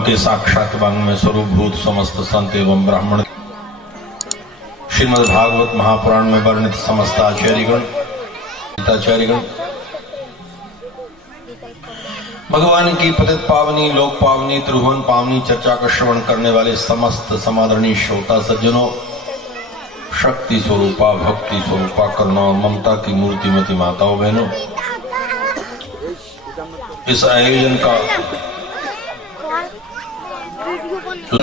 के साक्षात वांग में स्वरूपभूत समस्त संत एवं ब्राह्मण श्रीमद् भागवत महापुराण में वर्णित समस्त आचार्यगण भगवान की पतित पावनी लोक पावनी त्रिभुवन पावनी चर्चा का श्रवण करने वाले समस्त समादरणीय श्रोता सज्जनों, शक्ति स्वरूपा भक्ति स्वरूपा करुणा और ममता की मूर्तिमती माताओं बहनों, इस आयोजन का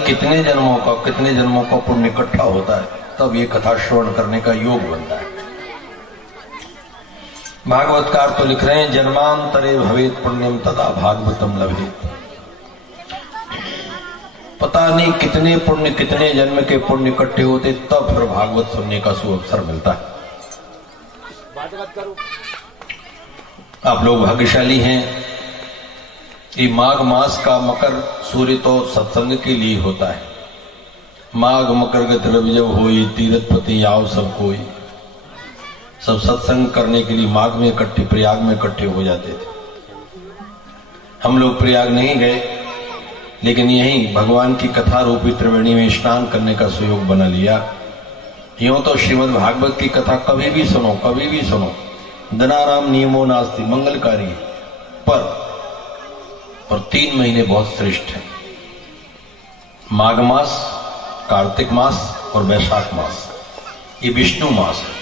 कितने जन्मों का पुण्य इकट्ठा होता है, तब ये कथा श्रवण करने का योग बनता है। भागवतकार तो लिख रहे हैं, जन्मांतरे भवेत पुण्यम तदा भागवतम लभेत। पता नहीं कितने पुण्य, कितने जन्म के पुण्य इकट्ठे होते, तब फिर भागवत सुनने का सुअवसर मिलता है। आप लोग भाग्यशाली हैं। ये माघ मास का मकर सूर्य तो सत्संग के लिए होता है। माघ मकर गत रवि जब होई, तीरथ पति आओ सब कोई। सब सत्संग करने के लिए माघ में इकट्ठे, प्रयाग में इकट्ठे हो जाते थे। हम लोग प्रयाग नहीं गए, लेकिन यहीं भगवान की कथा रूपी त्रिवेणी में स्नान करने का सुयोग बना लिया। यूं तो श्रीमद् भागवत की कथा कभी भी सुनो, धनाराम नियमो नास्ति, मंगलकारी है, पर 3 महीने बहुत श्रेष्ठ है। माघ मास, कार्तिक मास और वैशाख मास, ये विष्णु मास है।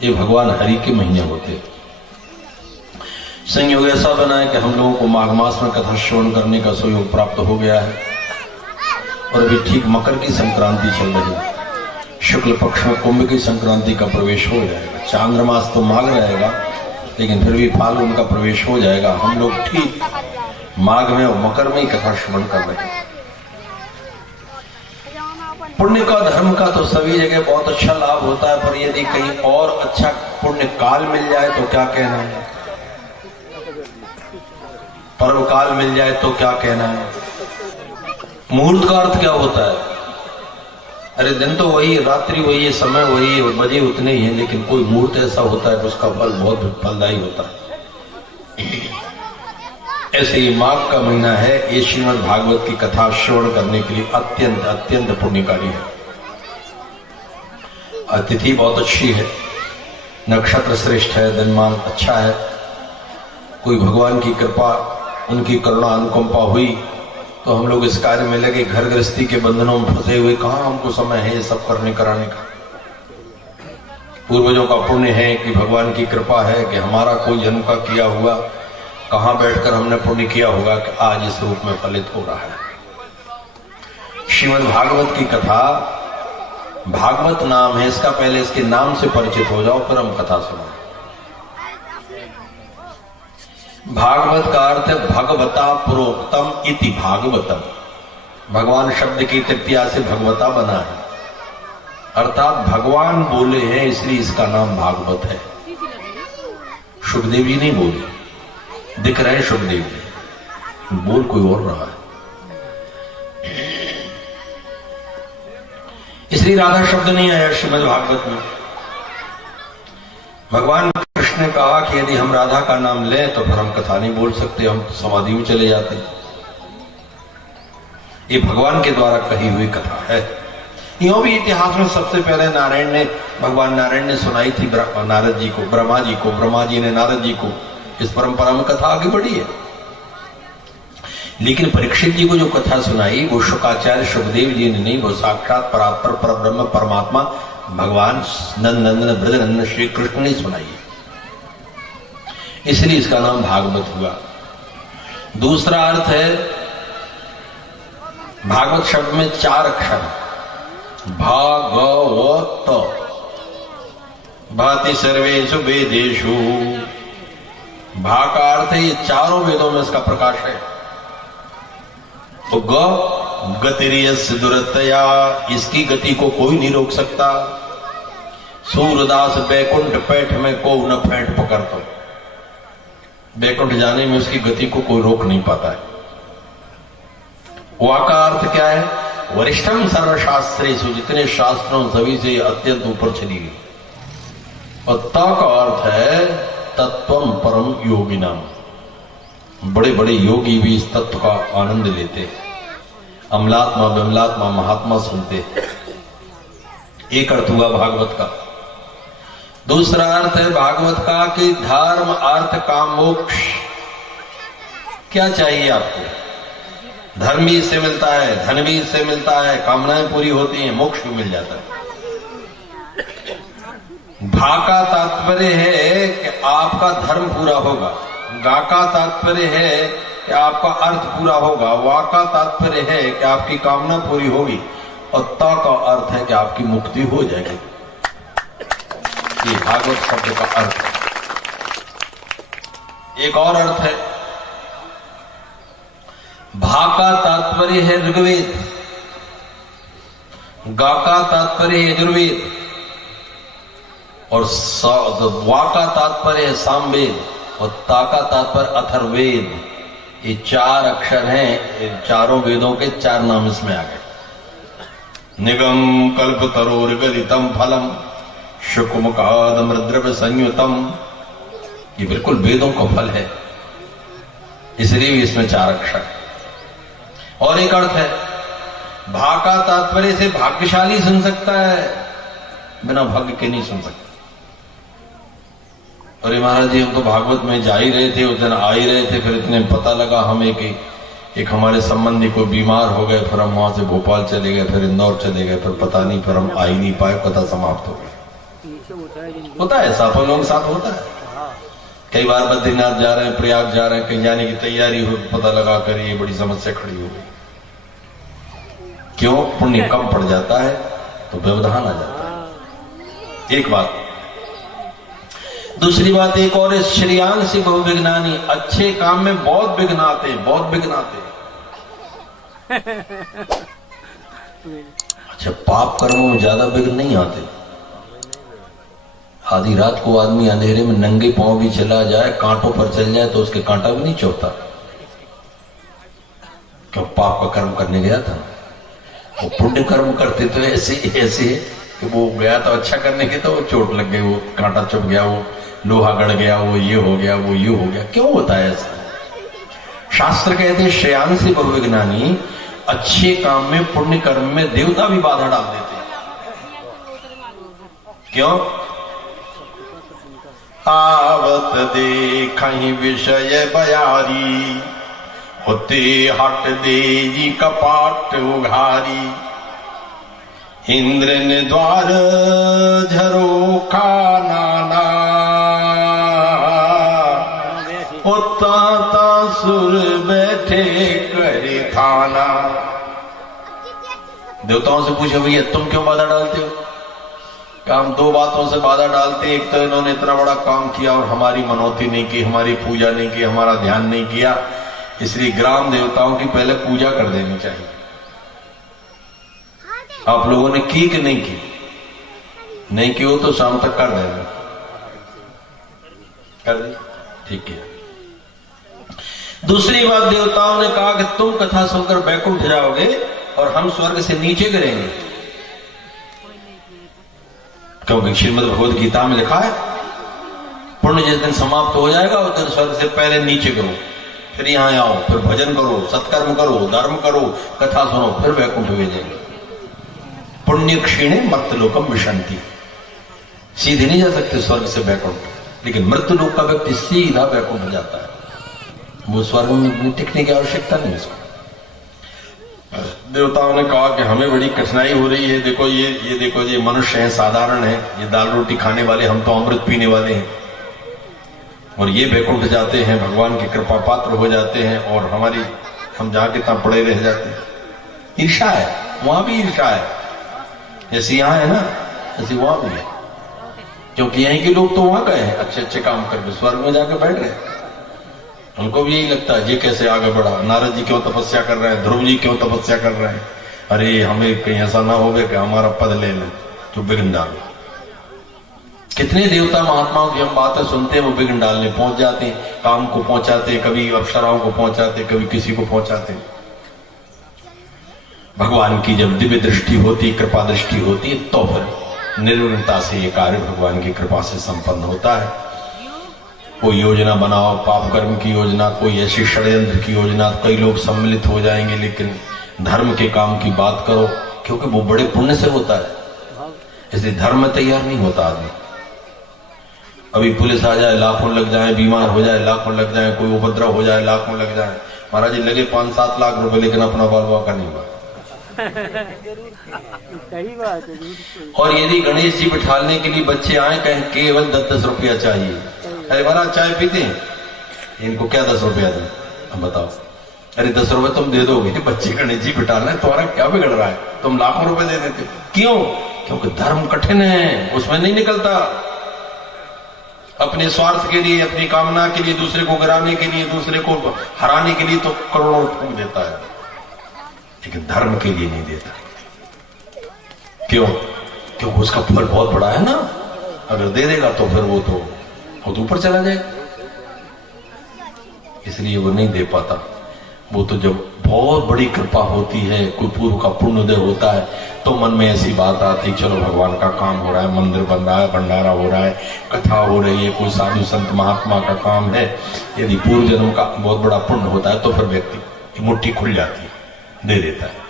ये भगवान हरि के महीने होते हैं। संयोग ऐसा बना है कि हम लोगों को माघ मास में कथा श्रवण करने का सुयोग प्राप्त हो गया है, और अभी ठीक मकर की संक्रांति चल रही है। शुक्ल पक्ष में कुंभ की संक्रांति का प्रवेश हो जाएगा। चांद्रमास तो माघ रहेगा, लेकिन फिर भी फाल्गुन का प्रवेश हो जाएगा। हम लोग ठीक माघ में और मकर में ही कथा श्रवण कर रहे हैं। पुण्य का, धर्म का तो सभी जगह बहुत अच्छा लाभ होता है, पर यदि कहीं और अच्छा पुण्य काल मिल जाए तो क्या कहना है, पर्व काल मिल जाए तो क्या कहना है। मुहूर्त का अर्थ क्या होता है? अरे दिन तो वही, रात्रि वही है, समय वही है, बजे उतने ही हैं, लेकिन कोई मुहूर्त ऐसा होता है कि उसका फल बहुत फलदायी होता है। ऐसे ही माघ का महीना है, ये श्रीमद् भागवत की कथा श्रवण करने के लिए अत्यंत अत्यंत पुण्यकारी है। अतिथि बहुत अच्छी है, नक्षत्र श्रेष्ठ है, दिनमान अच्छा है। कोई भगवान की कृपा, उनकी करुणा अनुकंपा हुई तो हम लोग इस कार्य में लगे। घर गृहस्थी के बंधनों में फंसे हुए, कहां हमको समय है ये सब करने कराने का। पूर्वजों का पुण्य है कि भगवान की कृपा है कि हमारा कोई जन्म का किया हुआ, कहां बैठकर हमने पुण्य किया होगा कि आज इस रूप में फलित हो रहा है। श्रीमद् भागवत की कथा, भागवत नाम है इसका, पहले इसके नाम से परिचित हो जाओ, फिर हम कथा सुनो। भागवत का अर्थ है भगवता प्रोक्तम इति भागवतम। भगवान शब्द की तृतीया से भगवता बना है, अर्थात भगवान बोले हैं, इसलिए इसका नाम भागवत है। सुखदेव जी नहीं बोले, दिख रहे सुखदेव जी, बोल कोई और रहा है। इसलिए राधा शब्द नहीं आया श्रीमद् भागवत में। भगवान कृष्ण ने कहा कि यदि हम राधा का नाम लें तो फिर हम कथा नहीं बोल सकते, हम समाधि में चले जाते। ये भगवान के द्वारा कही हुई कथा है। यूं भी इतिहास में सबसे पहले भगवान नारायण ने सुनाई थी नारद जी को, ब्रह्मा जी ने नारद जी को। इस परंपरा में कथा आगे बढ़ी है। लेकिन परीक्षित जी को जो कथा सुनाई वो शुकाचार्य सुखदेव जी ने नहीं, वो साक्षात परात्पर परब्रह्म परमात्मा भगवान नंदन ब्रजनंदन श्री कृष्ण ने सुनाई है। इसलिए इसका नाम भागवत हुआ। दूसरा अर्थ है, भागवत शब्द में 4 अक्षर, भागवत, भाति सर्वेषु वेदेषु। भा का अर्थ है ये चारों वेदों में इसका प्रकाश है। तो गतिरियस्य दुरतया, इसकी गति को कोई नहीं रोक सकता। सूरदास बैकुंठ पैठ में को न फेंट पकड़तो, बैकुंठ जाने में उसकी गति को कोई रोक नहीं पाता है। वा का अर्थ क्या है? वरिष्ठम सर्वशास्त्रेषु, जितने शास्त्रों सभी से अत्यंत ऊपर चली गई। और ता का अर्थ है तत्वम परम योगिनाम, बड़े बड़े योगी भी इस तत्व का आनंद लेते हैं। अमलात्मा विमलात्मा महात्मा सुनते हैं। एक अर्थ हुआ भागवत का। दूसरा अर्थ है भागवत का कि धर्म अर्थ काम मोक्ष। क्या चाहिए आपको? धर्म भी इससे मिलता है, धन भी इससे मिलता है, कामनाएं पूरी होती हैं, मोक्ष भी मिल जाता है। भा का तात्पर्य है कि आपका धर्म पूरा होगा, गा का तात्पर्य है कि आपका अर्थ पूरा होगा, वा का तात्पर्य है कि आपकी कामना पूरी होगी, और ता का अर्थ है कि आपकी मुक्ति हो जाएगी। ये भागवत शब्द का अर्थ है। एक और अर्थ है, भा का तात्पर्य है ऋग्वेद, गा का तात्पर्य है यजुर्वेद, और वा का तात्पर्य है सामवेद, और ता का तात्पर्य अथर्ववेद। ये चार अक्षर हैं, चारों वेदों के चार नाम इसमें आ गए। निगम कल्पतरोर गलितम फलम शुकमुखादमृद्रव संयुतम, ये बिल्कुल वेदों का फल है, इसलिए भी इसमें चार अक्षर। और एक अर्थ है, भा का तात्पर्य से भाग्यशाली सुन सकता है, बिना भाग्य के नहीं सुन सकता। अरे महाराज जी, हम तो भागवत में जा ही रहे थे, उस दिन आ ही रहे थे, फिर इतने पता लगा हमें कि एक हमारे संबंधी को बीमार हो गए, फिर हम वहां से भोपाल चले गए, फिर इंदौर चले गए, फिर पता नहीं, फिर हम आ ही नहीं पाए, कथा समाप्त हो गई। होता है, ऐसा अपन लोगों के साथ होता है। कई बार बद्रीनाथ जा रहे हैं, प्रयाग जा रहे हैं, कहीं जाने की तैयारी हो, पता लगा कर ये बड़ी समस्या खड़ी हो गई। क्यों? पुण्य कम पड़ जाता है तो व्यवधान आ जाता है। एक बात। दूसरी बात एक और, श्रेयांश से बहुविघ्नानि, अच्छे काम में बहुत विघ्न आते हैं, बहुत विघ्न आते हैं। अच्छा, पाप कर्मों में ज्यादा विघ्न नहीं आते। आधी रात को आदमी अंधेरे में नंगे पांव भी चला जाए, कांटों पर चल जाए, तो उसके कांटा भी नहीं चुभता। क्यों? पाप का कर्म करने गया था। वो पुण्य कर्म करते तो ऐसे कि वो गया तो अच्छा करने के, तो वो चोट लग गई, वो कांटा चुभ गया, वो लोहा गड़ गया, वो ये हो गया, वो ये हो गया। क्यों होता है ऐसा? शास्त्र कहते हैं श्रेयांसी बहुविघ्नानि, अच्छे काम में, पुण्य कर्म में देवता भी बाधा डाल देते हैं। क्यों? आवत देखहि विषय बयारी, होते हट देजी कपाट उघारी, इंद्र ने द्वार झरोखा नाना, उत्ता सुर बैठे करे थाना। देवताओं से पूछो, भैया तुम क्यों बाधा डालते हो? हम दो बातों से बाधा डालते हैं। एक तो इन्होंने इतना बड़ा काम किया और हमारी मनौती नहीं की, हमारी पूजा नहीं की, हमारा ध्यान नहीं किया, इसलिए ग्राम देवताओं की पहले पूजा कर देनी चाहिए। आप लोगों ने की कि नहीं की? नहीं की हो तो शाम तक कर देना, कर दी, ठीक है। दूसरी बात, देवताओं ने कहा कि तुम कथा सुनकर बैकुंठ जाओगे और हम स्वर्ग से नीचे गिरेंगे, क्योंकि श्रीमद् भगवद गीता में लिखा है पुण्य जिस दिन समाप्त हो जाएगा उस दिन स्वर्ग से पहले नीचे करो, फिर यहां आओ, फिर भजन करो, सत्कर्म करो, धर्म करो, कथा सुनो, फिर वैकुंठ भेजेंगे। पुण्य क्षीणे मर्त्य लोकम विशंति, सीधे नहीं जा सकते स्वर्ग से वैकुंठ, लेकिन मृत्यु लोक का व्यक्ति सीधा वैकुंठ जाता है, वो स्वर्ग में टिकने की आवश्यकता नहीं उसको। देवताओं ने कहा कि हमें बड़ी कठिनाई हो रही है, देखो ये देखो, ये मनुष्य हैं, साधारण हैं, ये दाल रोटी खाने वाले, हम तो अमृत पीने वाले हैं, और ये वैकुंठ जाते हैं, भगवान की कृपा पात्र हो जाते हैं, और हम जहां कितना पड़े रह जाते हैं। ईर्षा है, वहां भी ईर्षा है, जैसे यहां है ना ऐसे वहां भी है, क्योंकि यहीं के लोग तो वहां गए हैं अच्छे अच्छे काम करके, स्वर्ग में जाकर बैठ गए, उनको भी यही लगता है ये कैसे आगे बढ़ा, नारद जी क्यों तपस्या कर रहे हैं, ध्रुव जी क्यों तपस्या कर रहे हैं, अरे हमें कहीं ऐसा ना हो कि हमारा पद ले लें तो विघ्न डालो। कितने देवता महात्माओं की हम बातें सुनते हैं, वो विघ्न डालने पहुंच जाते हैं, काम को पहुंचाते हैं, कभी अप्सराओं को पहुंचाते, कभी किसी को पहुंचाते। भगवान की जब दिव्य दृष्टि होती, कृपा दृष्टि होती है, तो फिर निर्विघ्नता से ये कार्य भगवान की कृपा से संपन्न होता है। कोई योजना बनाओ, पाप कर्म की योजना, कोई ऐसी षड्यंत्र की योजना, कई लोग सम्मिलित हो जाएंगे, लेकिन धर्म के काम की बात करो, क्योंकि वो बड़े पुण्य से होता है, इसलिए धर्म में तैयार नहीं होता आदमी। अभी पुलिस आ जाए लाखों लग जाए, बीमार हो जाए लाखों लग जाए, कोई उपद्रव हो जाए लाखों लग जाए, महाराज जी लगे 5-7 लाख रुपए, लेकिन अपना बाल बाल का नहीं हुआ। और यदि गणेश जी बिठाने के लिए बच्चे आए, कहें केवल 10-10 रुपया चाहिए, अरे महाराज चाय पीते हैं, इनको क्या 10 रुपया दें, अब बताओ। अरे 10 रुपए तुम दे दोगे, बच्चे गणेश जी बिठाना है, तुम्हारा क्या बिगड़ रहा है, तुम लाखों रुपए दे देते। क्यों? क्योंकि धर्म कठिन है, उसमें नहीं निकलता। अपने स्वार्थ के लिए, अपनी कामना के लिए, दूसरे को गिराने के लिए, दूसरे को हराने के लिए तो करोड़ों फूंक देता है, लेकिन धर्म के लिए नहीं देता। क्यों? क्योंकि उसका फल बहुत बड़ा है ना, अगर दे देगा तो फिर वो तो ऊपर चला जाएगा, इसलिए वो नहीं दे पाता। वो तो जब बहुत बड़ी कृपा होती है, कोई पूर्व का पुण्योदय होता है, तो मन में ऐसी बात आती, चलो भगवान का काम हो रहा है, मंदिर बन रहा है, भंडारा हो रहा है, कथा हो रही है, कोई साधु संत महात्मा का काम है, यदि पूर्व जन्म का बहुत बड़ा पुण्य होता है तो फिर व्यक्ति की मुट्ठी खुल जाती है, दे देता है।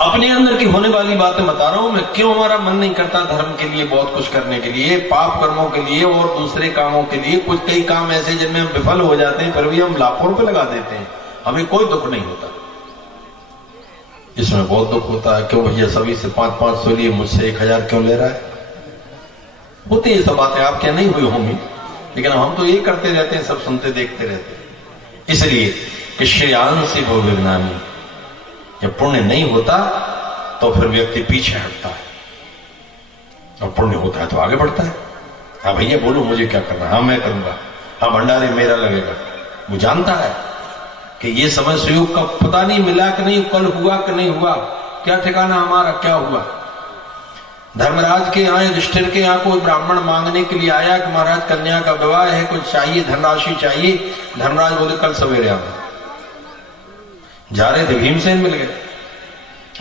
अपने अंदर की होने वाली बातें बता रहा हूं मैं, क्यों हमारा मन नहीं करता धर्म के लिए बहुत कुछ करने के लिए, पाप कर्मों के लिए और दूसरे कामों के लिए। कुछ कई काम ऐसे जिनमें हम विफल हो जाते हैं, पर भी हम लाखों रुपए लगा देते हैं, हमें कोई दुख नहीं होता। इसमें बहुत दुख होता है, क्यों भैया सभी से 500-500 लिए, मुझसे 1000 क्यों ले रहा है। होती है सब बातें, आप क्या नहीं हुई होंगी, लेकिन हम तो ये करते रहते हैं, सब सुनते देखते रहते हैं। इसलिए कि श्रेयांसी भव विज्ञानी, जब पुण्य नहीं होता तो फिर व्यक्ति पीछे हटता है, और पुण्य होता है तो आगे बढ़ता है। हाँ भैया बोलो मुझे क्या करना, हाँ मैं करूंगा, हाँ भंडारे मेरा लगेगा। वो जानता है कि ये समय सुयोग का पता नहीं मिला कि नहीं, कल हुआ कि नहीं हुआ, क्या ठिकाना हमारा क्या हुआ। धर्मराज के यहाँ, युधिष्ठिर के यहाँ कोई ब्राह्मण मांगने के लिए आया कि महाराज कन्या का विवाह है, कुछ चाहिए, धनराशि चाहिए। धर्मराज बोले कल सवेरे आना। जा रहे थे, भीमसेन मिल गए।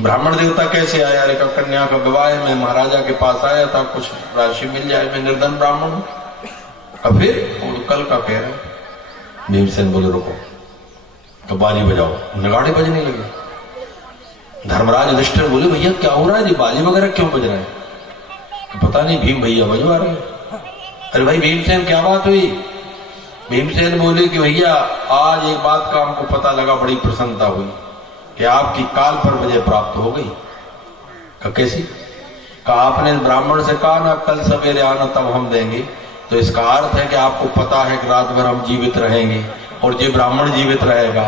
ब्राह्मण देवता कैसे आया? अरे कन्या का विवाह है, मैं महाराजा के पास आया था, कुछ राशि मिल जाए, मैं निर्धन ब्राह्मण हूं। अब फिर कल का कह रहे। भीमसेन बोले रुको, तो बाजी बजाओ। नगाड़े बजने लगे। धर्मराज युधिष्ठिर बोले भैया क्या हो रहा है जी, बाजी वगैरह क्यों बज रहे हैं? पता नहीं, भीम भैया बजवा रहे हैं। अरे भाई भीमसेन क्या बात हुई? भीमसेन बोले कि भैया आज एक बात का हमको पता लगा, बड़ी प्रसन्नता हुई कि आपकी काल पर विजय प्राप्त हो गई। कैसी? कहा आपने ब्राह्मण से कहा ना कल सवेरे आना तब हम देंगे, तो इसका अर्थ है कि आपको पता है कि रात भर हम जीवित रहेंगे, और जो ब्राह्मण जीवित रहेगा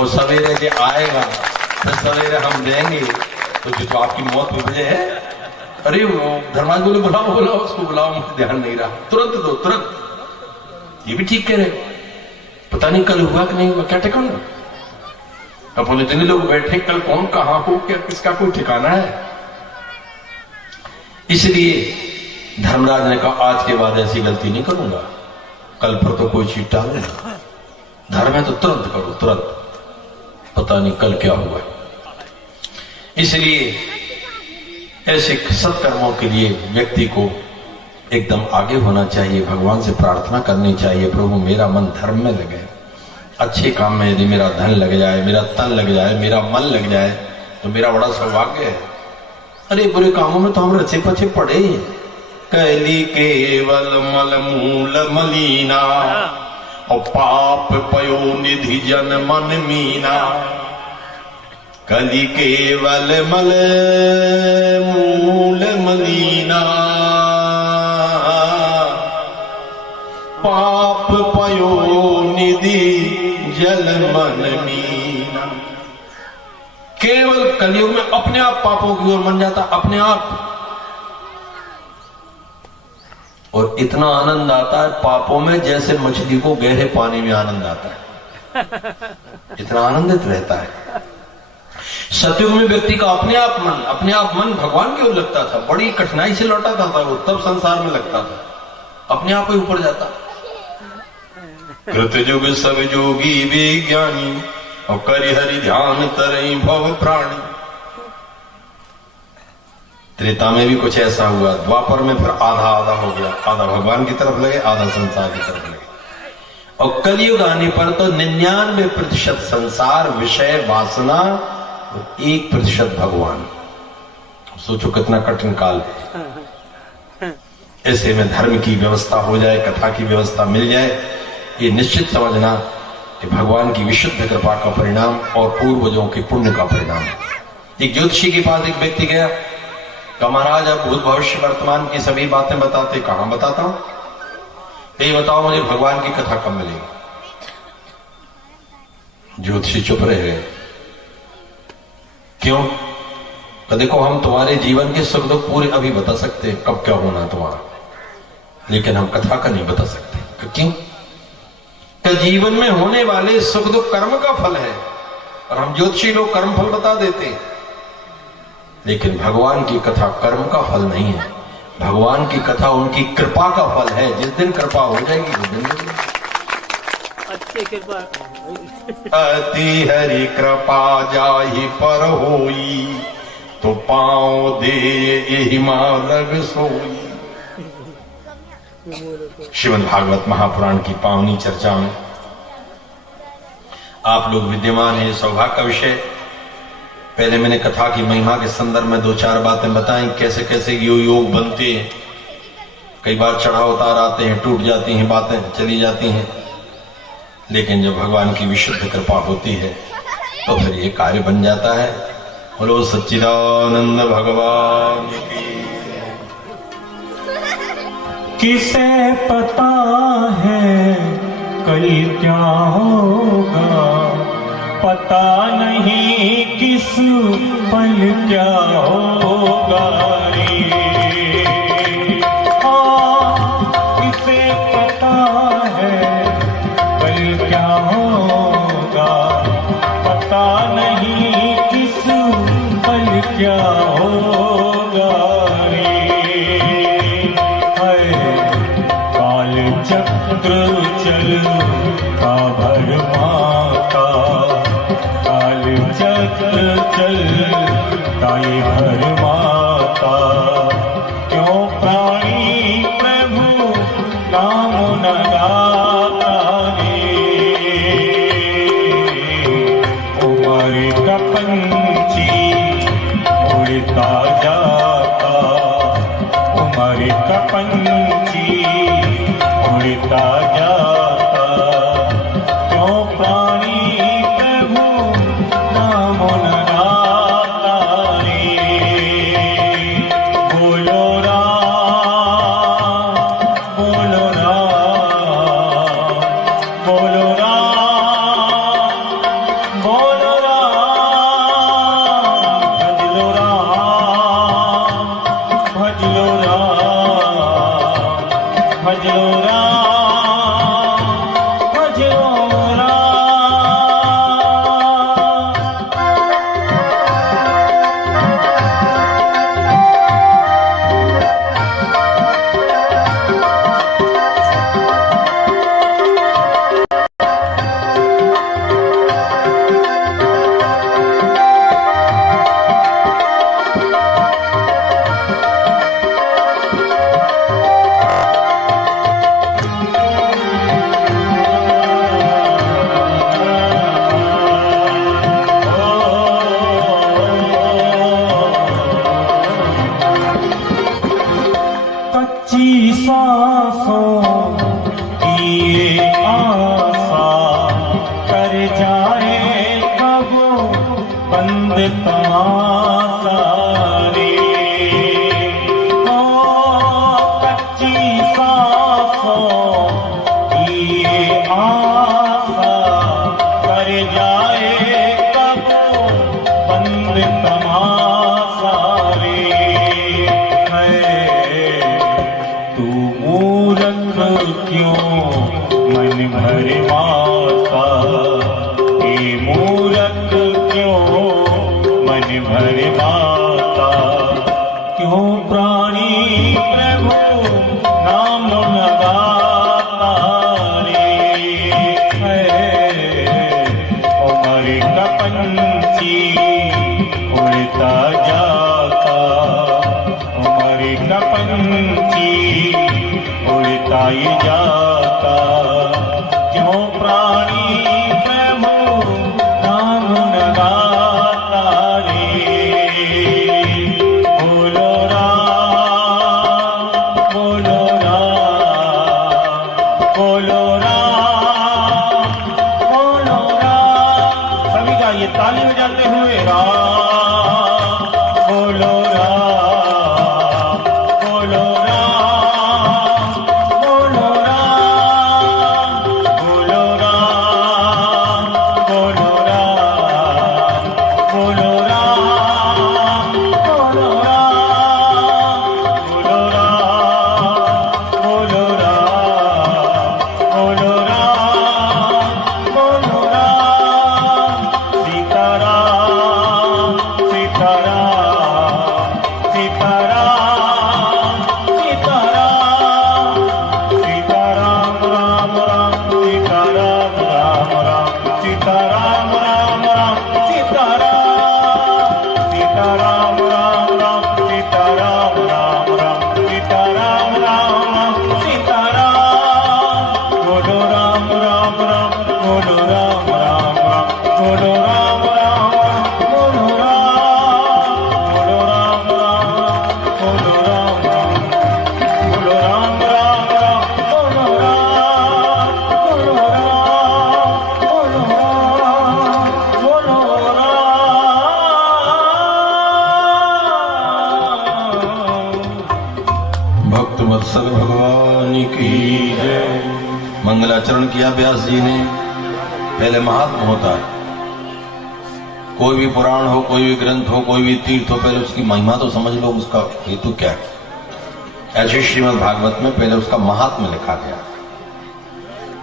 और सवेरे जो आएगा फिर सवेरे हम देंगे, तो जो तो आपकी मौत में विजय है। अरे धर्मराज बोले बुलाओ बुलाओ उसको, बुलाओ, मुझे ध्यान नहीं रहा, तुरंत दो तुरंत। ये भी ठीक कह रहे, पता नहीं कल हुआ कि नहीं हुआ, क्या ठिकाना। अब बोले इतने लोग बैठे, कल कौन कहां हो, क्या किसका कोई ठिकाना है। इसलिए धर्मराज ने कहा आज के बाद ऐसी गलती नहीं करूंगा, कल पर तो कोई चीज टाल देना, धर्म है तो तुरंत करो, तुरंत, पता नहीं कल क्या हुआ। इसलिए ऐसे सत्कर्मों के लिए व्यक्ति को एकदम आगे होना चाहिए, भगवान से प्रार्थना करनी चाहिए, प्रभु मेरा मन धर्म में लगे, अच्छे काम में यदि मेरा धन लग जाए, मेरा तन लग जाए, मेरा मन लग जाए तो मेरा बड़ा सौभाग्य है। अरे बुरे कामों में तो हम रचे पचे पड़े। कैली केवल मल मूल मलीना, और पाप पयो निधि जन मन मीना। कली केवल मल मूल मलीना, पाप पयो निधि जल मन मीना। केवल कलयुग में अपने आप पापों की ओर मन जाता, अपने आप। और इतना आनंद आता है पापों में जैसे मछली को गहरे पानी में आनंद आता है, इतना आनंदित रहता है। सतयुग में व्यक्ति का अपने आप मन भगवान की ओर लगता था, बड़ी कठिनाई से लौटाता था वो, तब संसार में लगता था, अपने आप ही ऊपर जाता। कृतयुग सब जोगी विज्ञानी, और करि हरि ध्यान तरई भव प्राणी। त्रेता में भी कुछ ऐसा हुआ, द्वापर में फिर आधा आधा हो गया, आधा भगवान की तरफ लगे, आधा संसार की तरफ लगे। और कलयुग आने पर तो 99% संसार, विषय, वासना और 1% भगवान। सोचो कितना कठिन काल है। ऐसे में धर्म की व्यवस्था हो जाए, कथा की व्यवस्था मिल जाए, ये निश्चित समझना कि भगवान की विशुद्ध कृपा का परिणाम और पूर्वजों के पुण्य का परिणाम है। एक ज्योतिषी के पास एक व्यक्ति गया, कहा महाराज आप भूत भविष्य वर्तमान की सभी बातें बताते, कहां बताता हूं, ये बताओ मुझे भगवान की कथा कब मिलेगी। ज्योतिषी चुप रह गए। क्यों? तो देखो हम तुम्हारे जीवन के सुख दुख पूरे अभी बता सकते हैं, कब क्या होना तुम्हारा, लेकिन हम कथा का नहीं बता सकते। क्यों? तो जीवन में होने वाले सुख दुख कर्म का फल है, और हम ज्योतिषी लोग कर्म फल बता देते हैं, लेकिन भगवान की कथा कर्म का फल नहीं है। भगवान की कथा उनकी कृपा का फल है। जिस दिन कृपा हो जाएगी उस दिन अच्छी कृपा। अति हरि कृपा जाहि पर होई, तो पाँव दे यही मार्ग सोई। श्रीमद् भागवत महापुराण की पावनी चर्चा में आप लोग विद्यमान हैं, सौभाग्य का विषय। पहले मैंने कथा की महिमा के संदर्भ में 2-4 बातें बताई, कैसे कैसे योग बनते हैं। कई बार चढ़ाव उतार आते हैं, टूट जाती हैं बातें, चली जाती हैं, लेकिन जब भगवान की विशुद्ध कृपा होती है तो फिर ये कार्य बन जाता है। बोलो सच्चिदानंद भगवान की। किसे पता है कल क्या होगा, पता नहीं किस पल क्या होगा रे। किसे पता है कल क्या होगा, पता नहीं किस पल क्या होगा रे। काल चक्र चल का भरमाता, काल चक्र चल ताई भरमाता। क्यों प्राणी प्रभु नाम न गाता रे। उमर का पंछी उड़ता जाता, उमर का पंछी उड़ता जाता। क्यों प्राणी प्रभु नाम न गाता रे। बोलो राम, बोलो राम, बोलो राम, बोलो राम। भजलो राम, भजलो राम, भजलो राम, भजलो राम। कच्ची सांसों की ये आशा कर जाए कब बंद तमाशा रे। कच्ची सांसों की ये आशा कर जाए कब बंद तमाशा रे। तू मूर्ख क्यों मन भर माता, ये मूर्ख क्यों मन भर माता। क्यों प्राणी प्रभु नाम न गाता रे। उमर का पंछी उड़ता जाता, उमर का पंछी उड़ता ही जाता। क्यों आइए ताली बजाते हुए राम बोलो राम बोलो राम बोलो राम बोलो राम बोलो राम बोलो राम बोलो राम बोलो राम बोलो राम बोलो राम बोलो राम सीताराम सीताराम सीताराम सीताराम सीताराम राम राम सीताराम राम राम सीताराम राम राम सीताराम सीताराम राम राम सीताराम राम राम सीताराम राम राम सीताराम बोलो राम राम राम बोलो राम राम राम बोलो राम राम राम बोलो राम बोलो राम राम राम बोलो राम राम बोलो राम राम राम बोलो राम बोलो राम बोलो राम बोलो राम। भक्त वत्सल भगवान की जय। मंगलाचरण किया व्यास जी ने। पहले महात्मा होता है, कोई भी पुराण हो, कोई भी ग्रंथ हो, कोई भी तीर्थ हो, पहले उसकी महिमा तो समझ लो, उसका हेतु क्या है। ऐसे श्रीमद् भागवत में पहले उसका महात्मा लिखा गया।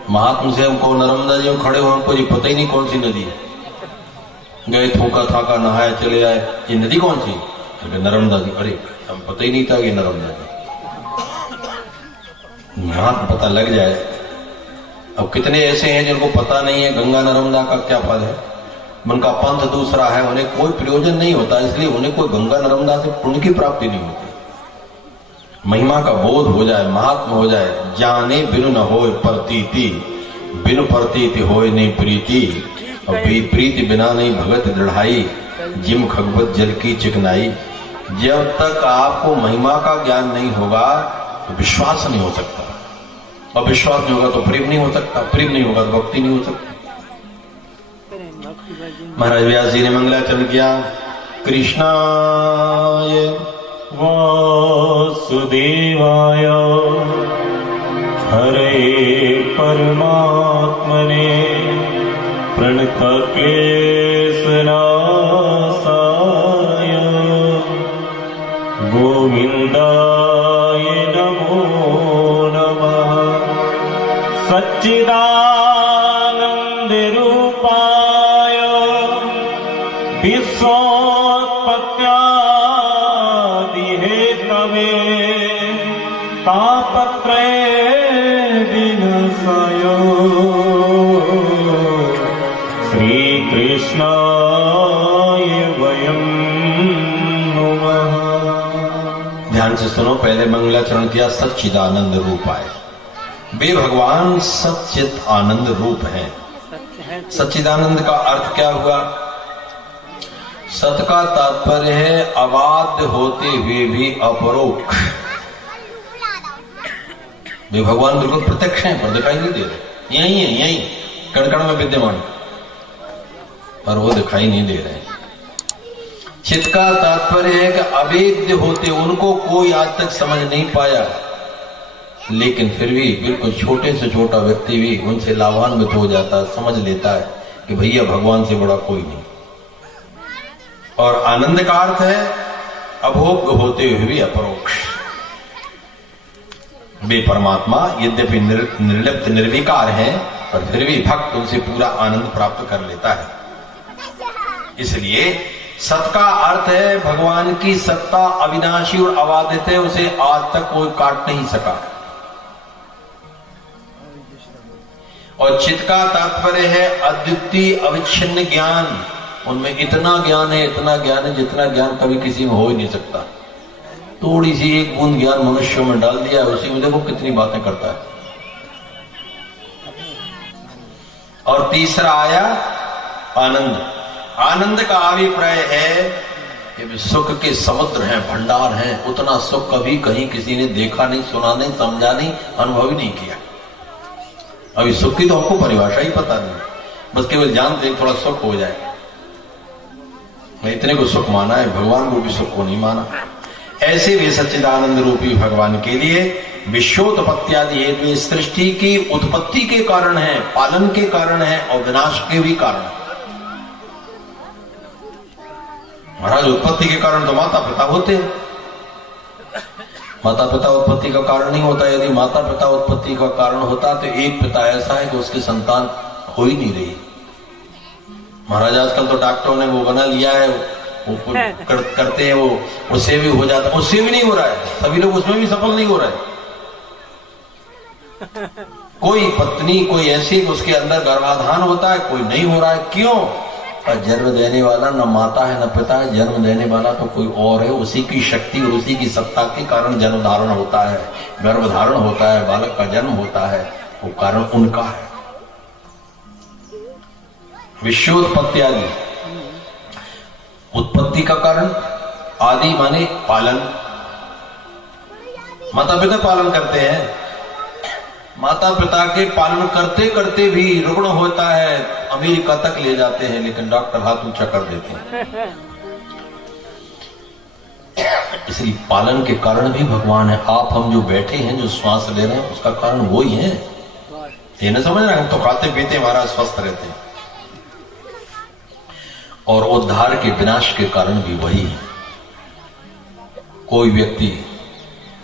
महात्मा से हमको नर्मदा जी खड़े हो, हमको ये पता ही नहीं कौन सी नदी है। गए थोका थाका नहाए चले आए, ये नदी कौन सी? नर्मदा जी। अरे हम पता ही नहीं था ये नर्मदा जी। महात्मा पता लग जाए। अब कितने ऐसे हैं जिनको पता नहीं है गंगा नर्मदा का क्या फल है, उनका पंथ दूसरा है, उन्हें कोई प्रयोजन नहीं होता, इसलिए उन्हें कोई गंगा नर्मदा से पुण्य की प्राप्ति नहीं होती। महिमा का बोध हो जाए, महात्मा हो जाए, जाने बिनु न होए प्रतीति, बिनु प्रतीति होए नहीं प्रीति, और प्रीति बिना नहीं भगत दृढ़ाई, जिम खगवत जल की चिकनाई। जब तक आपको महिमा का ज्ञान नहीं होगा तो विश्वास नहीं हो सकता, और विश्वास नहीं होगा तो प्रेम नहीं हो सकता, प्रेम नहीं होगा तो भक्ति नहीं हो सकती। महाराज व्यास जी ने मंगलाचरण किया। कृष्णाय वासुदेवाय हरे परमात्मने प्रणतक्लेशनाशाय गोविन्दाय नमो नमः। सच्चिदानन्दरूपाय विश्वोत्पत्त्यादिहेतवे तापत्रये विनाशाय श्रीकृष्णाय वयं नमः। ध्यान से सुनो, पहले मंगलाचरण किया सच्चिदानंद रूपाय। वे भगवान सच्चित आनंद रूप हैं। सच्चिदानंद का अर्थ क्या हुआ? सत का तात्पर्य है अबाध्य होते हुए भी अपरोक्ष। वे भगवान बिल्कुल प्रत्यक्ष हैं पर दिखाई नहीं दे रहे, यही है, यही कण कण में विद्यमान, पर वो दिखाई नहीं दे रहे। चित्त का तात्पर्य है कि अवेद्य होते, उनको कोई आज तक समझ नहीं पाया, लेकिन फिर भी बिल्कुल छोटे से छोटा व्यक्ति भी उनसे लाभान्वित हो जाता है, समझ लेता है कि भैया भगवान से बड़ा कोई नहीं। और आनंद का अर्थ है अभोग्य होते हुए भी अपरोक्ष। वे परमात्मा यद्यपि निर्लिप्त निर्विकार हैं, पर फिर भी भक्त उनसे पूरा आनंद प्राप्त कर लेता है। इसलिए सत का अर्थ है भगवान की सत्ता अविनाशी और अबाधित है, उसे आज तक कोई काट नहीं सका। और चित्त का तात्पर्य है अद्वितीय अविच्छिन्न ज्ञान। उनमें इतना ज्ञान है, इतना ज्ञान है जितना ज्ञान कभी किसी में हो ही नहीं सकता। थोड़ी सी एक बूंद ज्ञान मनुष्यों में डाल दिया, उसी में देखो कितनी बातें करता है। और तीसरा आया आनंद। आनंद का अभिप्राय है कि सुख के समुद्र हैं, भंडार हैं, उतना सुख कभी कहीं किसी ने देखा नहीं, सुना नहीं, समझा नहीं, अनुभव ही नहीं किया। अभी सुख की तो हमको परिभाषा ही पता नहीं, बस केवल जानते थोड़ा सुख हो जाए। मैं इतने को सुख माना है, भगवान को भी सुख को नहीं माना। ऐसे भी सच्चिदानंद रूपी भगवान के लिए विश्वोत्पत्त्यादि हेतु इस सृष्टि की उत्पत्ति के कारण है, पालन के कारण है और विनाश के भी कारण। महाराज उत्पत्ति के कारण तो माता पिता होते हैं, माता पिता उत्पत्ति का कारण नहीं होता। यदि माता पिता उत्पत्ति का कारण होता तो एक पिता ऐसा है कि उसकी संतान हो ही नहीं रही। महाराज आजकल तो डॉक्टरों ने वो बना लिया है, वो करते हैं, वो उससे भी हो जाता, उससे भी नहीं हो रहा है, सभी लोग उसमें भी सफल नहीं हो रहे। कोई पत्नी कोई ऐसी उसके अंदर गर्भाधान होता है, कोई नहीं हो रहा है। क्यों? और जन्म देने वाला न माता है न पिता है, जन्म देने वाला तो कोई और है। उसी की शक्ति और उसी की सत्ता के कारण जन्म धारण होता है, गर्भधारण होता है, बालक का जन्म होता है, वो कारण उनका है। विश्वोत्पत्ति आदि, उत्पत्ति का कारण, आदि माने पालन। माता पिता पालन करते हैं, माता पिता के पालन करते करते भी रुग्ण होता है, अमेरिका तक ले जाते हैं, लेकिन डॉक्टर हाथ ऊंचा कर देते हैं। इसलिए पालन के कारण भी भगवान है। आप हम जो बैठे हैं, जो श्वास ले रहे हैं, उसका कारण वो ही है। ये न समझ रहे, हम तो खाते पीते हमारा स्वस्थ रहते हैं, और उद्धार के विनाश के कारण भी वही है। कोई व्यक्ति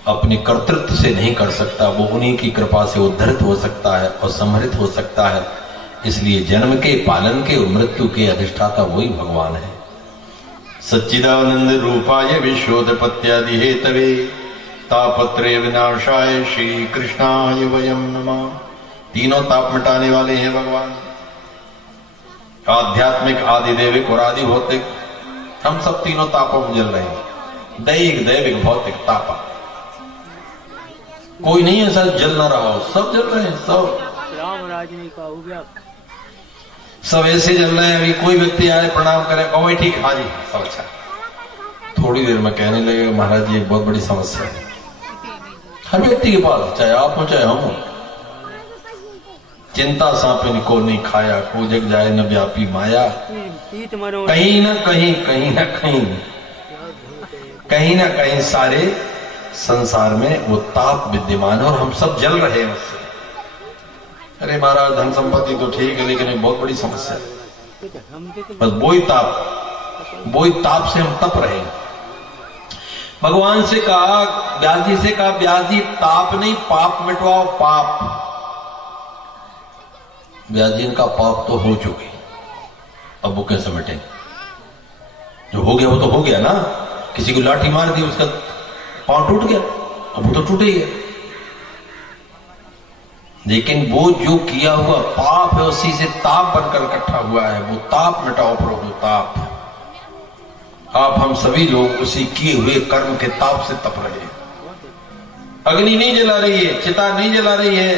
अपने कर्तृत्व से नहीं कर सकता, वो उन्हीं की कृपा से उद्धृत हो सकता है और समृद्ध हो सकता है। इसलिए जन्म के, पालन के और मृत्यु के अधिष्ठाता वही भगवान है। सच्चिदानंद रूपाय विश्वोत्पत्त्यादि हेतवे तापत्रय विनाशाय श्री कृष्णाय वयम नमः। तीनों ताप मिटाने वाले हैं भगवान, आध्यात्मिक, आदिदेविक और आदि भौतिक। हम सब तीनों तापों में जल रहे हैं, दैहिक, दैविक, भौतिक ताप। कोई नहीं ऐसा जल ना रहा हो, सब जल रहे हैं, सब। राम राज ने कहा हो गया, सब ऐसे जल रहे हैं। अभी कोई व्यक्ति आए, प्रणाम करे, ओ ठीक, हाँ जी, सब अच्छा। थोड़ी देर में कहने लगे महाराज जी एक बहुत बड़ी समस्या है हर व्यक्ति के पास, चाहे आप हो चाहे हम हो। चिंता सांपिन को नहीं खाया, को जग जाए न व्यापी माया। कहीं ना कहीं, कहीं ना कहीं, कहीं ना कहीं सारे संसार में वो ताप विद्यमान है और हम सब जल रहे हैं उससे। अरे महाराज धन संपत्ति तो ठीक है, लेकिन एक बहुत बड़ी समस्या है, बस वही ताप से हम तप रहे हैं। भगवान से कहा, व्यास जी से कहा, व्यास जी ताप नहीं पाप मिटवाओ, पाप। व्यास जी का पाप तो हो चुके, अब वो कैसे मिटेंगे? जो हो गया वो तो हो गया ना। किसी को लाठी मार दी, उसका पांव टूट गया, अब वो तो टूट ही गया। लेकिन वो जो किया हुआ पाप है, उसी से ताप बनकर इकट्ठा हुआ है। वो ताप मिटाओ प्रभु, ताप। आप हम सभी लोग उसी किए हुए कर्म के ताप से तप रहे हैं। अग्नि नहीं जला रही है, चिता नहीं जला रही है,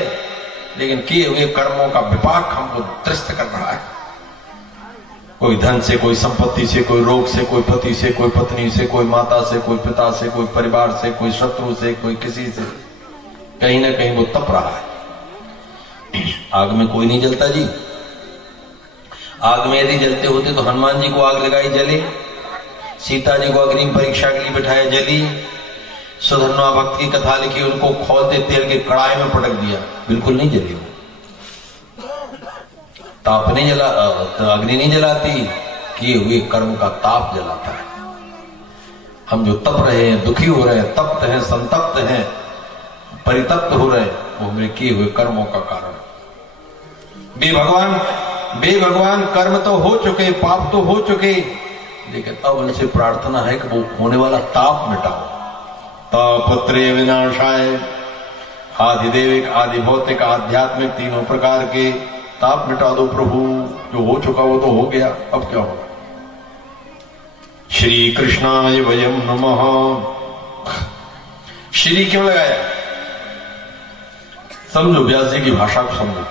लेकिन किए हुए कर्मों का विपाक हमको त्रस्त कर रहा है। कोई धन से, कोई संपत्ति से, कोई रोग से, कोई पति से, कोई पत्नी से, कोई माता से, कोई पिता से, कोई परिवार से, कोई शत्रु से, कोई किसी से, कहीं ना कहीं वो तप रहा है। आग में कोई नहीं जलता जी। आग में यदि जलते होते तो हनुमान जी को आग लगाई, जले। सीता जी को अग्नि परीक्षा के लिए बिठाया, जली। सुधन्वा भक्त की कथा लिखी, उनको खोलते तेल के कड़ाई में पटक दिया, बिल्कुल नहीं जली। ताप नहीं जला, अग्नि नहीं जलाती, किए हुए कर्म का ताप जलाता है। हम जो तप रहे हैं, दुखी हो रहे हैं, तप्त हैं, संतप्त हैं, परितप्त हो रहे हैं, वो हमें किए हुए कर्मों का कारण। भगवान कर्म तो हो चुके, पाप तो हो चुके, लेकिन अब उनसे प्रार्थना है कि वो होने वाला ताप मिटाओ। तापत्रय विनाशाय, आदिदेविक, आदि भौतिक, आध्यात्मिक, तीनों प्रकार के ताप मिटा दो प्रभु। जो हो चुका वो तो हो गया, अब क्या होगा? श्री कृष्णाय वयम नमः। श्री क्यों लगाया? समझो, व्यास जी की भाषा को समझो।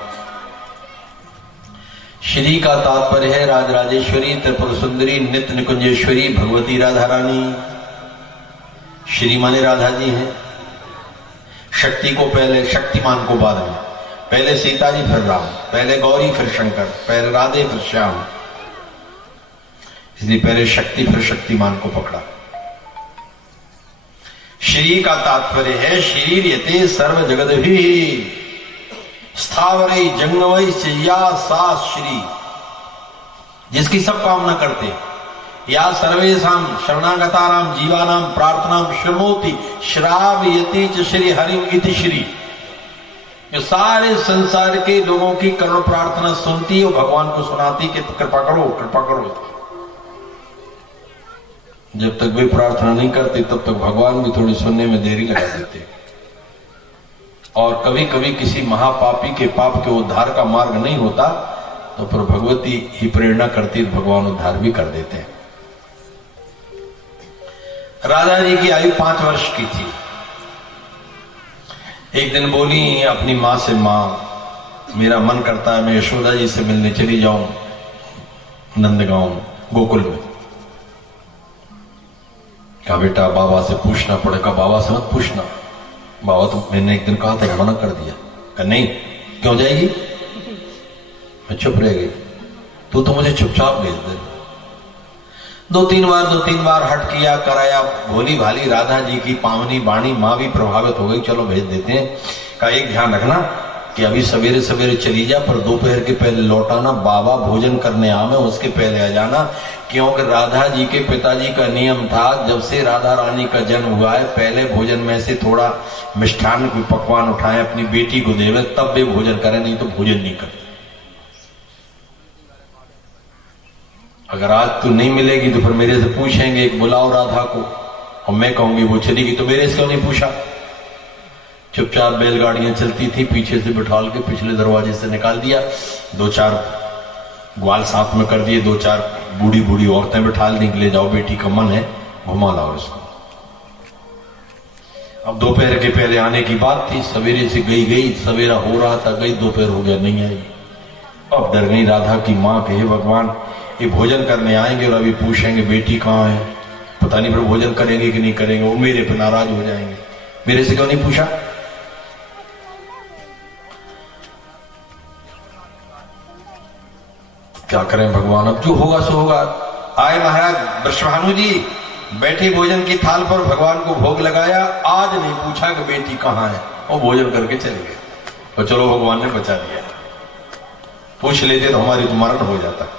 श्री का तात्पर्य है राजराजेश्वरी, त्रिपुर सुंदरी, नित्य निकुंजेश्वरी, भगवती राधा रानी। श्री माने राधा जी हैं। शक्ति को पहले, शक्तिमान को बाद में। पहले सीता जी फिर राम, पहले गौरी फिर शंकर, पहले राधे फिर श्याम। इसलिए पहले शक्ति फिर शक्तिमान को पकड़ा। श्री का तात्पर्य है शरीर यते सर्व जगत भी स्थावरई जंगमई चैया सा श्री, जिसकी सब कामना करते, या सर्वेशम शरणागतानाम जीवानाम प्रार्थनाम शृणोति श्रावयति च श्री हरिम इति श्री, जो सारे संसार के लोगों की करुण प्रार्थना सुनती और भगवान को सुनाती कि कृपा करो कृपा करो। जब तक वे प्रार्थना नहीं करते तब तक भगवान भी थोड़ी सुनने में देरी लगा देते, और कभी कभी किसी महापापी के पाप के उद्धार का मार्ग नहीं होता तो फिर भगवती ही प्रेरणा करती तो भगवान उद्धार भी कर देते हैं। राधा जी की आयु 5 वर्ष की थी। एक दिन बोली अपनी मां से, मां मेरा मन करता है मैं यशोदा जी से मिलने चली जाऊं नंदगांव गोकुल में। कहा बेटा बाबा से पूछना पड़ेगा। बाबा से मत पूछना, बाबा तो मैंने एक दिन कहा था मना कर दिया। कहा नहीं, क्यों जाएगी? मैं चुप रह गई। तो मुझे चुपचाप भेज दे। 2-3 बार हट किया कराया, भोली भाली राधा जी की पावनी वाणी मां भी प्रभावित हो गई, चलो भेज देते हैं। का एक ध्यान रखना कि अभी सवेरे सवेरे चली जा, पर दोपहर के पहले लौटाना, बाबा भोजन करने आवे उसके पहले आ जाना, क्योंकि राधा जी के पिताजी का नियम था जब से राधा रानी का जन्म हुआ है पहले भोजन में से थोड़ा मिष्ठान कोई पकवान उठाए अपनी बेटी को देवे तब वे भोजन करें, नहीं तो भोजन नहीं करते। अगर आज तू नहीं मिलेगी तो फिर मेरे से पूछेंगे कि बुलाओ राधा को, और मैं कहूंगी वो चलेगी तो मेरे से क्यों नहीं पूछा। चुपचाप बैलगाड़ियां चलती थी, पीछे से बिठाल के पिछले दरवाजे से निकाल दिया, 2-4 ग्वाल साथ में कर दिए, 2-4 बूढ़ी बूढ़ी औरतें बिठाल दी, ले जाओ बेटी का मन है घुमा लाओ इसको। अब दोपहर के पहले आने की बात थी, सवेरे से गई, सवेरा हो रहा था, गई, दोपहर हो गया, नहीं आई। अब डर गई राधा की मां के, हे भगवान ये भोजन करने आएंगे और अभी पूछेंगे बेटी कहाँ है, पता नहीं फिर भोजन करेंगे कि नहीं करेंगे, वो मेरे पे नाराज हो जाएंगे, मेरे से क्यों नहीं पूछा। क्या करें भगवान, अब जो होगा सो होगा। आए महाराज वृषभानु जी, बैठे भोजन की थाल पर भगवान को भोग लगाया, आज नहीं पूछा कि बेटी कहाँ है, वो भोजन करके चले गए। तो चलो भगवान ने बचा दिया, पूछ लेते तो हमारी तो मरण हो जाता।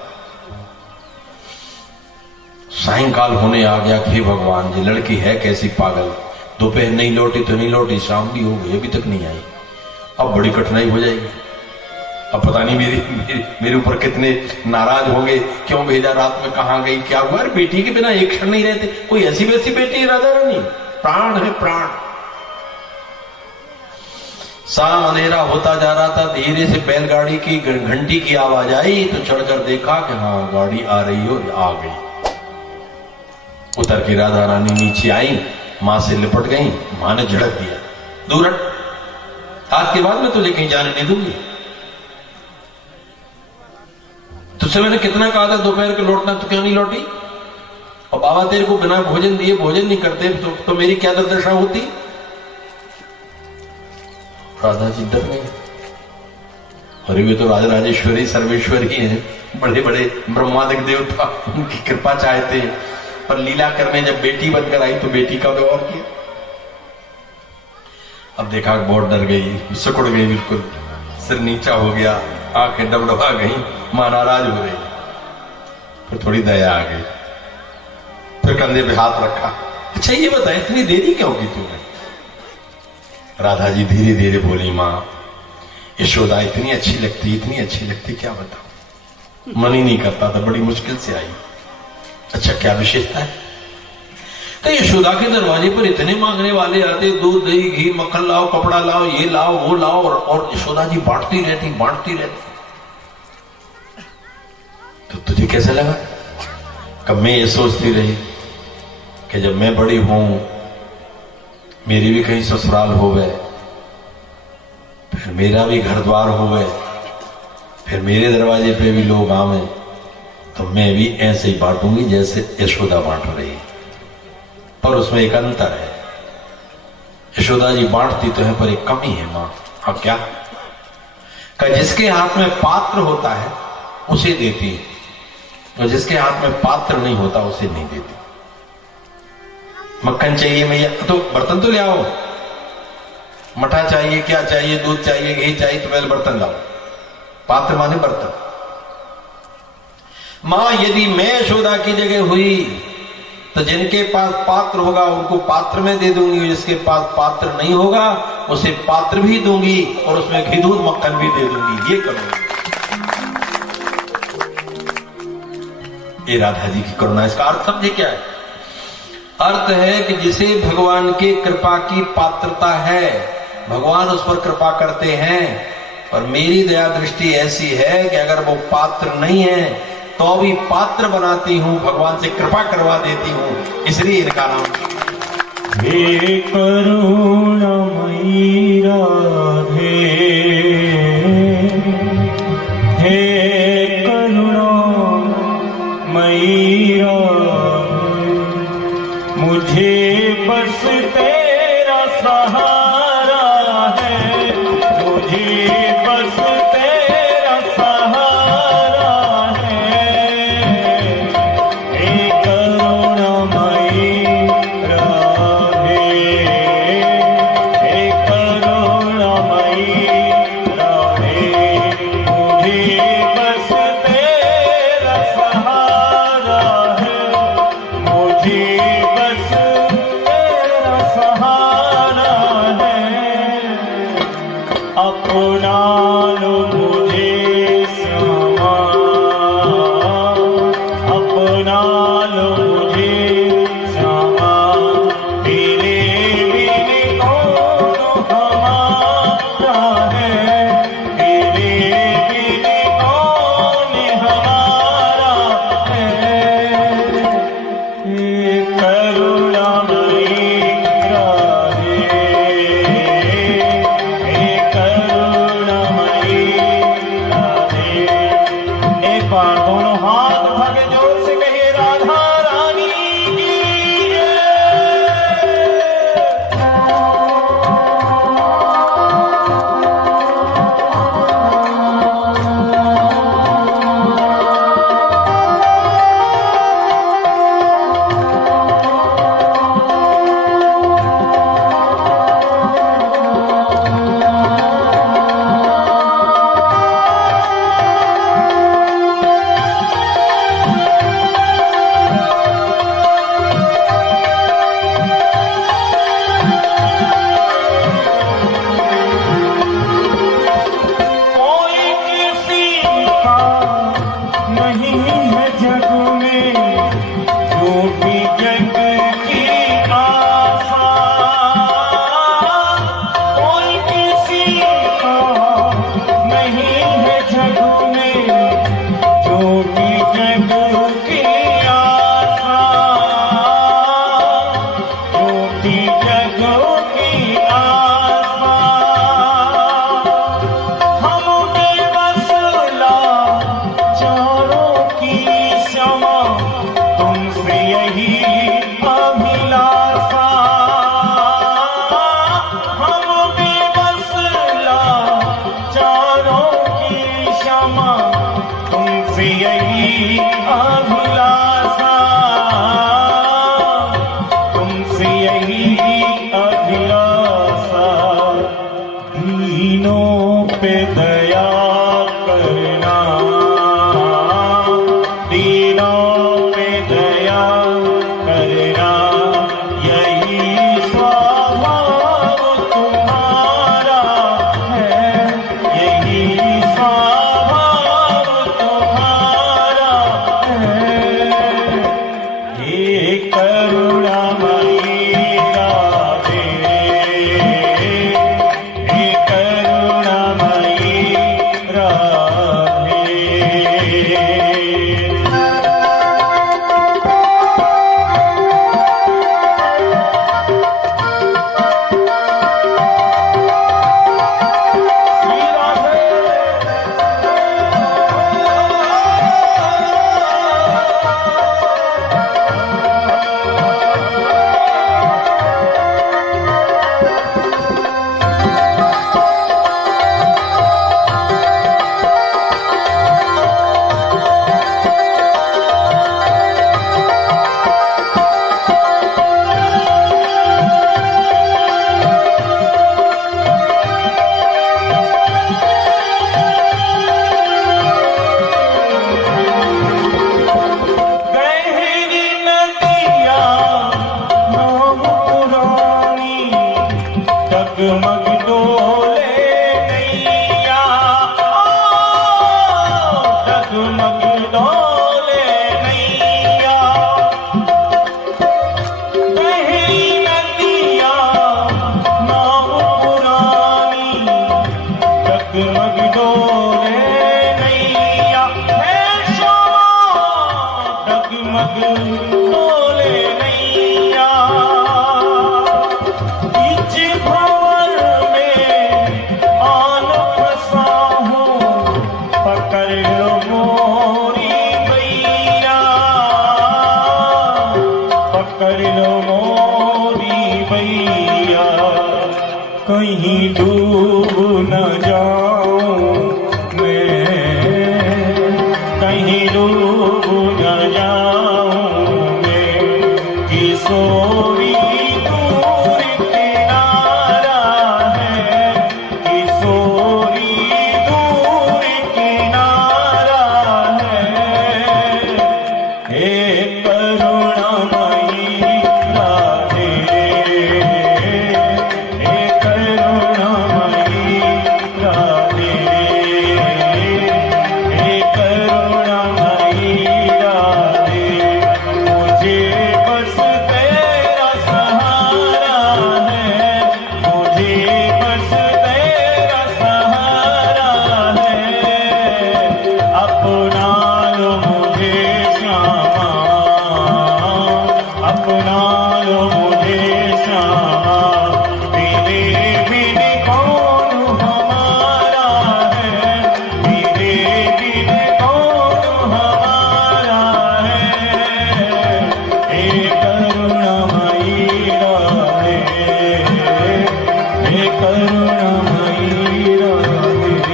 सायंकाल होने आ गया कि भगवान जी लड़की है कैसी पागल, दोपहर नहीं लौटी तो नहीं लौटी, शाम भी हो गई अभी तक नहीं आई, अब बड़ी कठिनाई हो जाएगी। अब पता नहीं मेरे ऊपर कितने नाराज होंगे, क्यों भेजा, रात में कहां गई, क्या हुआ। बेटी के बिना एक क्षण नहीं रहते, कोई ऐसी वैसी बेटी है राधा रानी, प्राण है प्राण। शाम अंधेरा होता जा रहा था, धीरे से बैलगाड़ी की घंटी की आवाज आई तो चढ़कर देखा कि हाँ गाड़ी आ रही हो, आ गई। उतर के राधा रानी नीचे आई, मां से लिपट गई, मां ने झड़क दिया, दूर हट, आज के बाद में तुझे कहीं जाने नहीं दूंगी। तुझसे मैंने कितना कहा था दोपहर के लौटना, तो क्यों नहीं लौटी। और बाबा तेरे को बिना भोजन दिए भोजन नहीं करते तो मेरी क्या दुर्दशा होती। राधा जी डर गए, अरे वे तो राजराजेश्वरी सर्वेश्वरी है, बड़े बड़े ब्रह्मादिक देवता, उनकी कृपा चाहते हैं, पर लीला करने जब बेटी बनकर आई तो बेटी का व्यवहार किया। अब देखा बहुत डर गई, सिकुड़ गई, बिल्कुल सिर नीचा हो गया, आंखें डबडबा गई, मां नाराज हो गई। फिर थोड़ी दया आ गई, फिर कंधे पे हाथ रखा, अच्छा ये बता इतनी देरी क्यों की तूने। राधा जी धीरे धीरे बोली, मां यशोदा इतनी अच्छी लगती क्या बताऊं, मन ही नहीं करता था, बड़ी मुश्किल से आई। अच्छा क्या विशेषता है। तो यशोदा के दरवाजे पर इतने मांगने वाले आते, दूध दही घी मक्खन लाओ, कपड़ा लाओ, ये लाओ वो लाओ, और यशोदा जी बांटती रहती। तो तुझे कैसा लगा। कब मैं ये सोचती रही कि जब मैं बड़ी हूं मेरी भी कहीं ससुराल हो गए, फिर मेरा भी घर द्वार हो गए, फिर मेरे दरवाजे पे भी लोग आवे, तो मैं भी ऐसे ही बांटूंगी जैसे यशोदा बांट रही है। पर उसमें एक अंतर है, यशोदा जी बांटती तो है पर एक कमी है मां। अब क्या का जिसके हाथ में पात्र होता है उसे देती है, और जिसके हाथ में पात्र नहीं होता उसे नहीं देती। मक्खन चाहिए मैया तो बर्तन तो ले आओ, मठा चाहिए, क्या चाहिए, दूध चाहिए, घी चाहिए, तो पहले बर्तन लाओ। पात्र माने बर्तन। मां यदि मैं यशोदा की जगह हुई तो जिनके पास पात्र होगा उनको पात्र में दे दूंगी, जिसके पास पात्र नहीं होगा उसे पात्र भी दूंगी और उसमें घी दूध मक्खन भी दे दूंगी। ये करूंगी। ये राधा जी की करुणा। इसका अर्थ समझे क्या है? अर्थ है कि जिसे भगवान के कृपा की पात्रता है भगवान उस पर कृपा करते हैं, और मेरी दया दृष्टि ऐसी है कि अगर वो पात्र नहीं है तो भी पात्र बनाती हूं, भगवान से कृपा करवा देती हूं, इसलिए इनका नाम। हे करुणामयी राधे, हे करुणामयी राधे, मुझे बस तेरा सहारा है, मुझे बस तेरा सहारा है। हे करुणामयी राधे, हे करुणामयी पग डोले नैया, बीच भंवर में आन फंसा हूँ, पकड़ लो मोरी मैया, पकड़ लो मोरी मैया, कहीं डूब न जाऊं मैं, कहीं डूब न जाऊं मैं, किशोरी दूर किनारा है, किशोरी दूर किनारा है, हे करुणामयी राधे, हे करुणामयी राधे, हे करुणामयी राधे, मुझे बस तेरा सहारा है, मुझे बस तेरा सहारा है, अपना लो मुझे श्यामा, अपना लो मुझे श्यामा, तेरे बिन कौन हमारा है, तेरे बिन कौन हमारा है, हे करुणामयी राधे, हे करुणामयी राधे,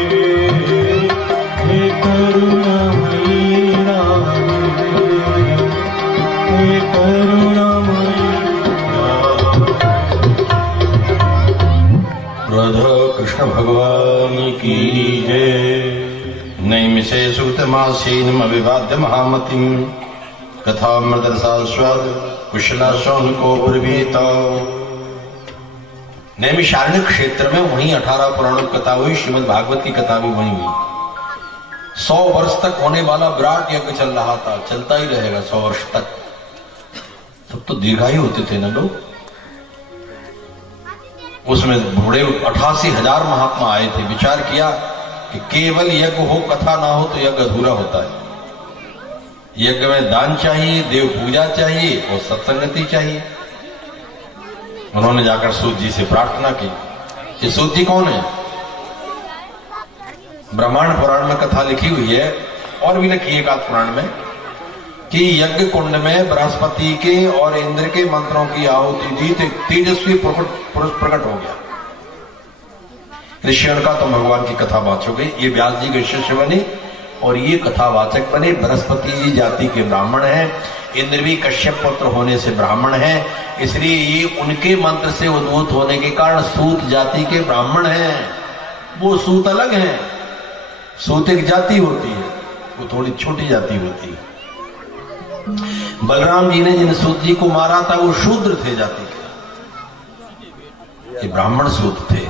हे करुणामयी राधे, हे करुणामयी राधा कृष्ण भगवान की जय। नैमिषे सूतमासीनम अविवाद्य महामतिम कथामृतरसास्वाद कुशला शौनको ब्रवीत। नैमिषारण्य क्षेत्र में वहीं 18 पुराणों की कथा हुई, श्रीमद् भागवत की कथा भी वहीं हुई। 100 वर्ष तक होने वाला विराट यज्ञ चल रहा था, चलता ही रहेगा 100 वर्ष तक। तब तो दीर्घायु होते थे ना लोग। उसमें बूढ़े 88,000 महात्मा आए थे। विचार किया कि केवल यज्ञ हो, कथा ना हो तो यज्ञ अधूरा होता है। यज्ञ में दान चाहिए, देव पूजा चाहिए और सत्संगति चाहिए। उन्होंने जाकर सूत जी से प्रार्थना की। ये सूत जी कौन है? ब्रह्मांड पुराण में कथा लिखी हुई है और भी लिखी है एकाध पुराण में कि यज्ञ कुंड में बृहस्पति के और इंद्र के मंत्रों की आहुति दी तो तेजस्वी पुरुष प्रकट हो गया। ऋषियों का तो भगवान की कथा वाचक हो गई। ये व्यास जी के शिष्य बने और ये कथावाचक बने। बृहस्पति जी जाति के ब्राह्मण हैं, इंद्र भी कश्यप पुत्र होने से ब्राह्मण हैं, इसलिए ये उनके मंत्र से उद्भूत होने के कारण सूत जाति के ब्राह्मण हैं। वो सूत अलग है, सूत एक जाति होती है, वो थोड़ी छोटी जाति होती है। बलराम जी ने जिन सूत जी को मारा था वो शूद्र थे जाति के, ये ब्राह्मण सूत थे।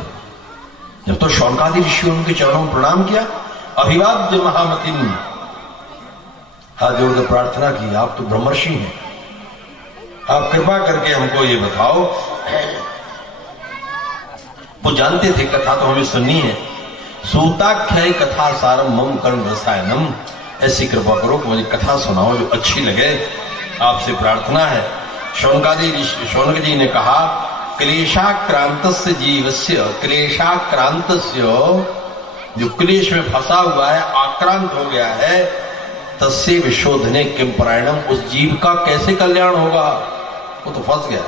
जब तो शौनकादि ऋषियों उनके चरणों में प्रणाम किया, अभिवाद्य महामतिम, हाथ जोड़कर प्रार्थना की, आप तो ब्रह्मर्षि हैं, आप कृपा करके हमको ये बताओ। वो जानते थे कथा तो हमें सुननी है। सूताख्याय कथा सारम मम कर्म रसायनम, ऐसी कृपा करो कि मुझे कथा सुनाओ जो अच्छी लगे, आपसे प्रार्थना है। शौनक जी ने कहा, क्लेशाक्रांतस्य जीवस्य, क्लेशाक्रांतस्य, जो क्लेश में फंसा हुआ है, आक्रांत हो गया है, तस्य विशोधने किम परायणम, उस जीव का कैसे कल्याण होगा, वो तो फंस गया।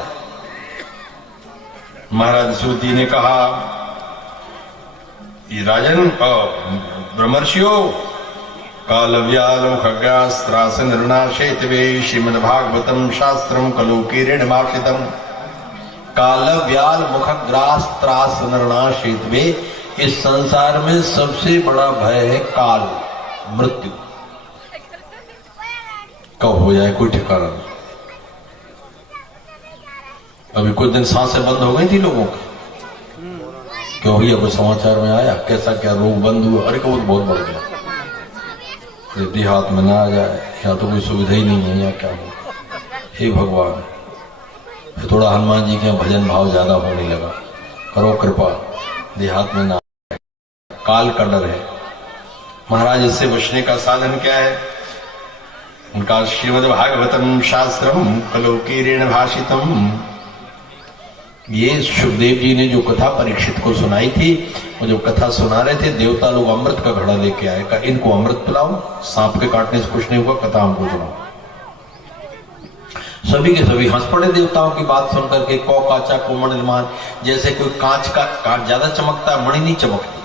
महाराज सूत जी ने कहा, ये राजन ब्रह्मर्षियों, कालव्यालो खग्गास्त्रास निर्नाशेतवे श्रीमद्भागवतम शास्त्रम कलोकीर्णमार्षितम। कालव्याल मुखग्रास त्रास निर्नाशेतवे, इस संसार में सबसे बड़ा भय है काल, मृत्यु। कब हो जाए कोई ठिकाना नहीं। अभी कुछ दिन सांसें बंद हो गई थी लोगों की, क्यों भैया कोई समाचार में आया कैसा क्या रोग बंद हुआ? अरे कबूतर बहुत बढ़ गया, देहात में ना आ जाए, या तो कोई सुविधा ही नहीं है, या क्या होगा। हे भगवान, फिर थोड़ा हनुमान जी के भजन भाव ज्यादा होने लगा, करो कृपा, देहात में ना आए, काल का डर है। महाराज, इससे बचने का साधन क्या है? उनका श्रीमद् भागवतम शास्त्रम कलोकीरेण भाषितम, ये सुखदेव जी ने जो कथा परीक्षित को सुनाई थी, वो जो कथा सुना रहे थे, देवता लोग अमृत का घड़ा लेके आए, कहा इनको अमृत पिलाओ, सांप के काटने से कुछ नहीं हुआ, कथा हमको सुनाओ। सभी के सभी हंस पड़े देवताओं की बात सुनकर के। कौ काचा कोमल निर्माण, जैसे कोई कांच ज्यादा चमकता है, मणि नहीं चमकती।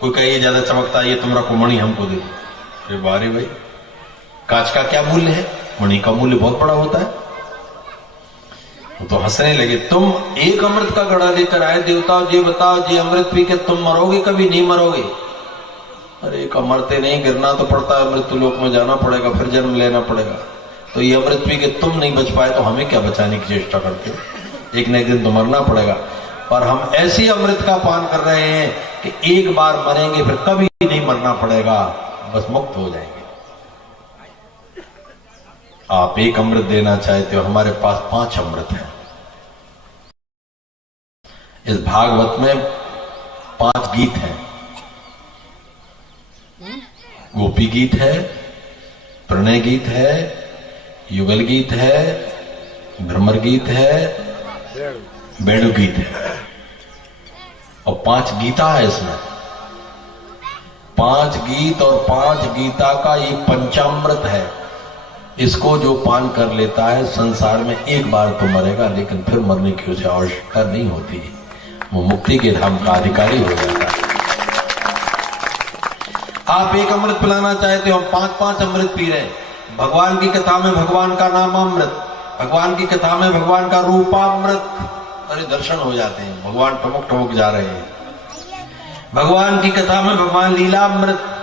कोई कहे ये ज्यादा चमकता है, ये तुम रखो, मणि हमको दे दो। अरे बारे भाई, कांच का क्या मूल्य है, मणि का मूल्य बहुत बड़ा होता है। तो हंसने लगे। तुम एक अमृत का घड़ा लेकर आए देवताओं, ये बताओ ये अमृत पी के तुम मरोगे कभी? नहीं मरोगे। अरे का मरते नहीं, गिरना तो पड़ता है, मृत्यु लोक में जाना पड़ेगा, फिर जन्म लेना पड़ेगा। तो ये अमृत पी के तुम नहीं बच पाए तो हमें क्या बचाने की चेष्टा करते हो? एक न एक दिन तो मरना पड़ेगा। और हम ऐसी अमृत का पान कर रहे हैं कि एक बार मरेंगे फिर कभी नहीं मरना पड़ेगा, बस मुक्त हो जाएंगे। आप एक अमृत देना चाहते हो, हमारे पास 5 अमृत हैं। इस भागवत में 5 गीत हैं। गोपी गीत है, प्रणय गीत है, युगल गीत है, भ्रमर गीत है, बेणु गीत है, और 5 गीता है इसमें। 5 गीत और 5 गीता का ये पंचामृत है। इसको जो पान कर लेता है संसार में एक बार तो मरेगा, लेकिन फिर मरने की उसे आवश्यकता नहीं होती, वो मुक्ति के धाम का अधिकारी हो जाता है। आप एक अमृत पिलाना चाहते हो, हम 5-5 अमृत पी रहे हैं। भगवान की कथा में भगवान का नामामृत, भगवान की कथा में भगवान का रूपामृत। अरे दर्शन हो जाते हैं, भगवान टमुक टमुक जा रहे हैं। भगवान की कथा में भगवान लीलामृत,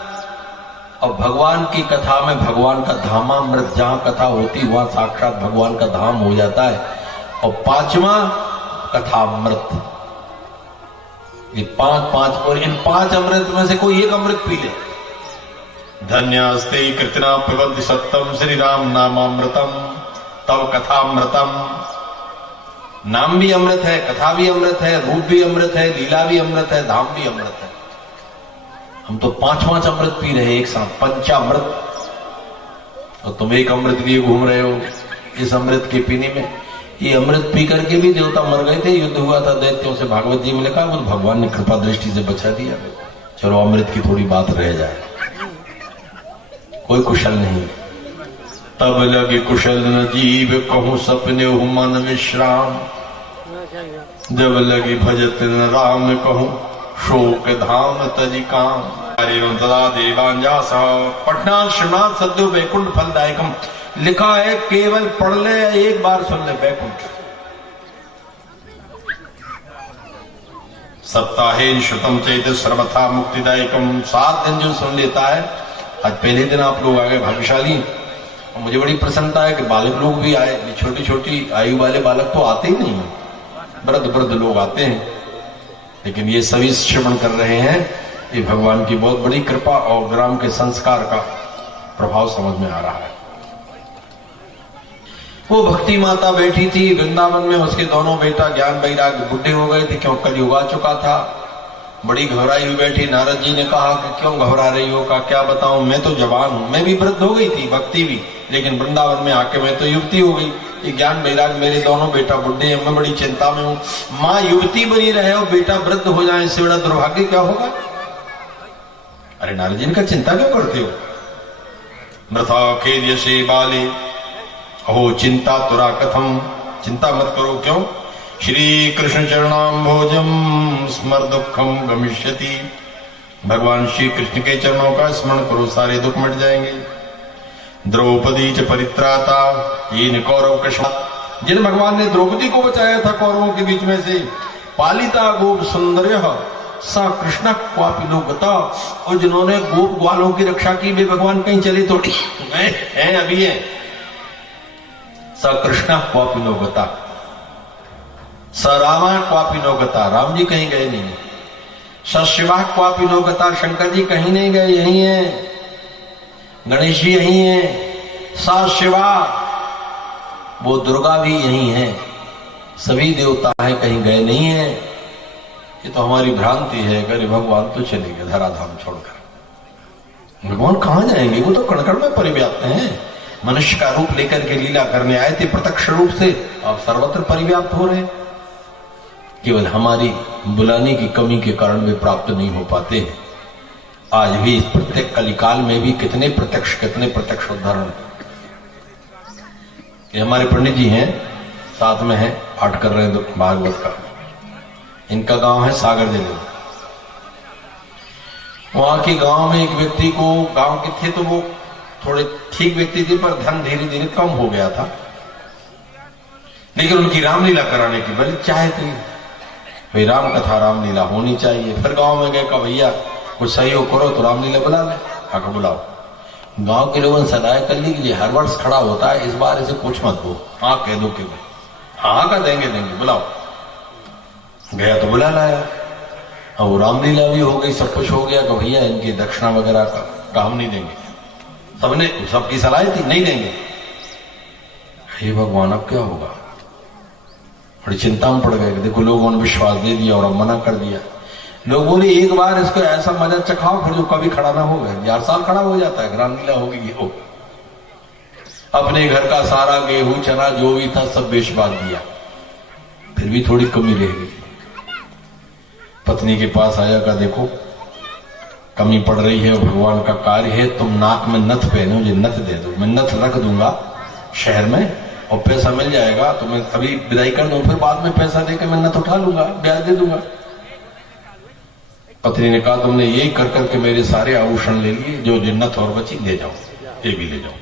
और भगवान की कथा में भगवान का धामामृत। जहां कथा होती वहां साक्षात भगवान का धाम हो जाता है। और 5वां कथामृत। ये 5-5, और इन 5 अमृत में से कोई एक अमृत पी ले। धन्यास्ते कृतना पिबन्ति सत्तम श्री राम नामामृतम तव कथामृतम। नाम भी अमृत है, कथा भी अमृत है, रूप भी अमृत है, लीला भी अमृत है, धाम भी अमृत है। हम तो 5-5 अमृत पी रहे हैं एक साथ, पंचामृत। और तुम एक अमृत लिए घूम रहे हो इस अमृत के पीने में। ये अमृत पी करके भी देवता मर गए थे, युद्ध हुआ था दैत्यों से। भागवत जी में लिखा, वो भगवान ने कृपा दृष्टि से बचा दिया। चलो अमृत की थोड़ी बात रह जाए, कोई कुशल नहीं। तब लगे कुशल न जीव, कहूं सपने मन विश्राम। जब लगे भजत न राम, कहूं शोक धाम तजी काम। तदा देवांजास पटना श्रीनाथ सद्यो वैकुंठ फलदायकम। लिखा है केवल पढ़ ले, एक बार सुन ले, वैकुंठ। सप्ताहे श्रुतम चैत सर्वथा मुक्तिदायकम। 7 दिन जो सुन लेता है। आज पहले दिन आप लोग आ गए, भाग्यशाली। और मुझे बड़ी प्रसन्नता है कि बालक लोग भी आए। छोटी छोटी आयु वाले बालक तो आते ही नहीं, वृद्ध लोग आते हैं, लेकिन ये सभी श्रवण कर रहे हैं। ये भगवान की बहुत बड़ी कृपा और ग्राम के संस्कार का प्रभाव समझ में आ रहा है। वो भक्ति माता बैठी थी वृंदावन में, उसके दोनों बेटा ज्ञान वैराग्य बुढ़े हो गए थे, क्यों कलयुग आ चुका था। बड़ी घबराई हुई बैठी। नारद जी ने कहा कि क्यों घबरा रही हो? का क्या बताऊं, मैं तो जवान हूं, मैं भी वृद्ध हो गई थी, भक्ति भी, लेकिन वृंदावन में आके मैं तो युवती हो गई। ये ज्ञान वैराग्य मेरे दोनों बेटा बुढ़े हैं, मैं बड़ी चिंता में हूं। माँ युवती बनी रहे और बेटा वृद्ध हो जाए, इससे बड़ा दुर्भाग्य क्या होगा? अरे नारद जी ने कहा, चिंता क्यों करते हो? मृथा खेद्यसे बाले अहो चिंता तुरा कथम। चिंता मत करो, क्यों? श्री कृष्ण चरणाम्भोजम स्मर दुखम गमिष्यति। भगवान श्री कृष्ण के चरणों का स्मरण करो, सारे दुख मिट जाएंगे। द्रौपदी च परित्राता ये कौरव कृष्ण। जिन भगवान ने द्रौपदी को बचाया था कौरवों के बीच में से, पालिता गोप सुंदर सा कृष्ण क्वापि लोकता। और जिन्होंने गोप ग्वालों की रक्षा की, वे भगवान कहीं चले थोड़ी हैं, अभी है। स कृष्ण क्वापि लोकता, स रामा क्वापि लोकता। राम जी कहीं गए नहीं। स शिवा क्वापि लोकता, शंकर जी कहीं नहीं गए, यही है। गणेश जी यही है। सा शिवा, वो दुर्गा भी यही है। सभी देवता हैं, कहीं गए नहीं है। ये तो हमारी भ्रांति है, अरे भगवान तो चले गए धराधाम छोड़कर। भगवान कहां जाएंगे? वो तो कण कण में परिव्याप्त हैं। मनुष्य का रूप लेकर के लीला करने आए थे प्रत्यक्ष रूप से, अब सर्वत्र परिव्याप्त हो रहे। केवल हमारी बुलाने की कमी के कारण वे प्राप्त नहीं हो पाते। आज भी इस प्रत्येक कलिकाल में भी कितने प्रत्यक्ष उदाहरण। ये हमारे पंडित जी हैं, साथ में है, पाठ कर रहे हैं भागवत का। इनका गांव है सागर जिले में। वहां के गांव में एक व्यक्ति को, गांव के थे तो वो थोड़े ठीक व्यक्ति थे, पर धन धीरे धीरे कम हो गया था, लेकिन उनकी रामलीला कराने की बड़ी चाह थी। भाई राम कथा रामलीला होनी चाहिए। फिर गांव में गए, कहा भैया कुछ सहयोग करो तो रामलीला बुला ले। आकर बुलाओ। गांव के लोगों ने सलाह कर ली कि हर वर्ष खड़ा होता है, इस बार इसे कुछ मत हो, हाँ कह दो कि हाँ का देंगे बुलाओ। गया तो बुला लाया। अब वो रामलीला भी हो गई, सब कुछ हो गया। कि भैया इनकी दक्षिणा वगैरह का हम नहीं देंगे। सबने, सबकी सलाह थी नहीं देंगे। हे भगवान अब क्या होगा? बड़ी चिंता में पड़ गए। देखो लोगों ने विश्वास दे दिया और अब मना कर दिया। लोग बोले एक बार इसको ऐसा मजा चखाओ फिर जो कभी खड़ा ना हो गए। 1000 साल खड़ा हो जाता है, रामलीला होगी। हो अपने घर का सारा गेहूं चना जो भी था सब बेच बांट दिया, फिर भी थोड़ी कमी रह गई। पत्नी के पास आया, का देखो कमी पड़ रही है, भगवान का कार्य है, तुम नाक में नथ पहनो, ये नथ दे दो, मैं नथ रख दूंगा शहर में और पैसा मिल जाएगा, तो मैं अभी विदाई कर दूं, फिर बाद में पैसा देकर मैं नथ उठा लूंगा, ब्याज दे दूंगा। पत्नी ने कहा तुमने यही कर करके मेरे सारे आभूषण ले लिए, जो नथ और बची ले जाओ, ये भी ले जाओ।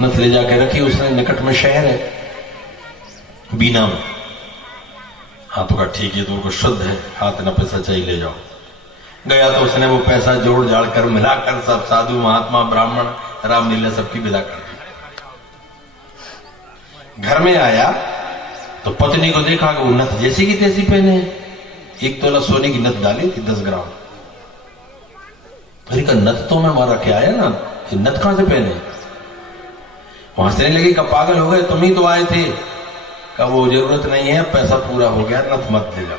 नथ ले जाके रखी उसने, निकट में शहर है बीना में। हाँ तो कहा ठीक है, तो उनको शुद्ध है, हाथ न पैसा चाहिए ले जाओ। गया तो उसने वो पैसा जोड़ जाड़ कर मिलाकर सब साधु महात्मा ब्राह्मण रामलीला सबकी विदा कर दी। घर में आया तो पत्नी को देखा कि वो नथ जैसी की तैसी पहने, 1 तोला सोने की नथ डाली थी 10 ग्राम। अरे का नथ तो मैं मारा के आया ना, ये नथ कहां से पहने? वहां से लगी का पागल हो गए, तुम ही तो आए थे। का वो जरूरत नहीं है, पैसा पूरा हो गया, नथ मत ले जाओ।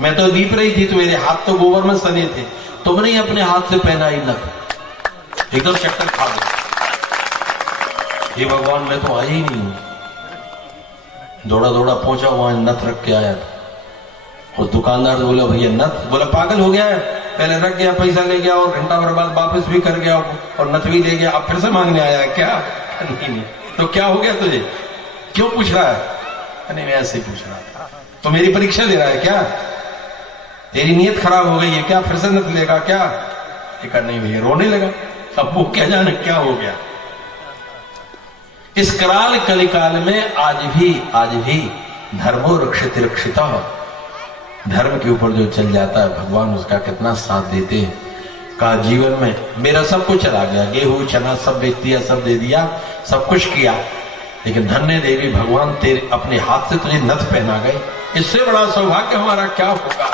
मैं तो दीप रही थी तो मेरे हाथ तो गोबर में सने थे, तुमने ही अपने हाथ से पहना ही नथ। एकदम चक्कर खा गया। ये भगवान मैं तो आया ही नहीं हूं। दौड़ा दौड़ा पहुंचा, वहां नथ रख के आया था। और दुकानदार से बोला भैया नथ, बोला पागल हो गया है, पहले रख गया, पैसा ले गया और घंटा भर बाद वापस भी कर गया और नथ भी ले गया, अब फिर से मांगने आया है क्या? नहीं। तो क्या हो गया तुझे, क्यों पूछ रहा है? नहीं मैं ऐसे ही पूछ रहा था। तो मेरी परीक्षा ले रहा है क्या? तेरी नीयत खराब हो गई है क्या? फिर से नथ लेगा क्या? नहीं भैया, रोने लगा। अब वो क्या जाने क्या हो गया। इस कराल कलिकाल में आज भी धर्मो रक्षित रक्षिता, धर्म के ऊपर जो चल जाता है भगवान उसका कितना साथ देते हैं। का जीवन में मेरा सब कुछ चला गया, गेहूं चना सब बेच दिया, सब दे दिया, सब कुछ किया, लेकिन धन्य देवी भगवान तेरे अपने हाथ से तुझे नथ पहना गए, इससे बड़ा सौभाग्य हमारा क्या होगा।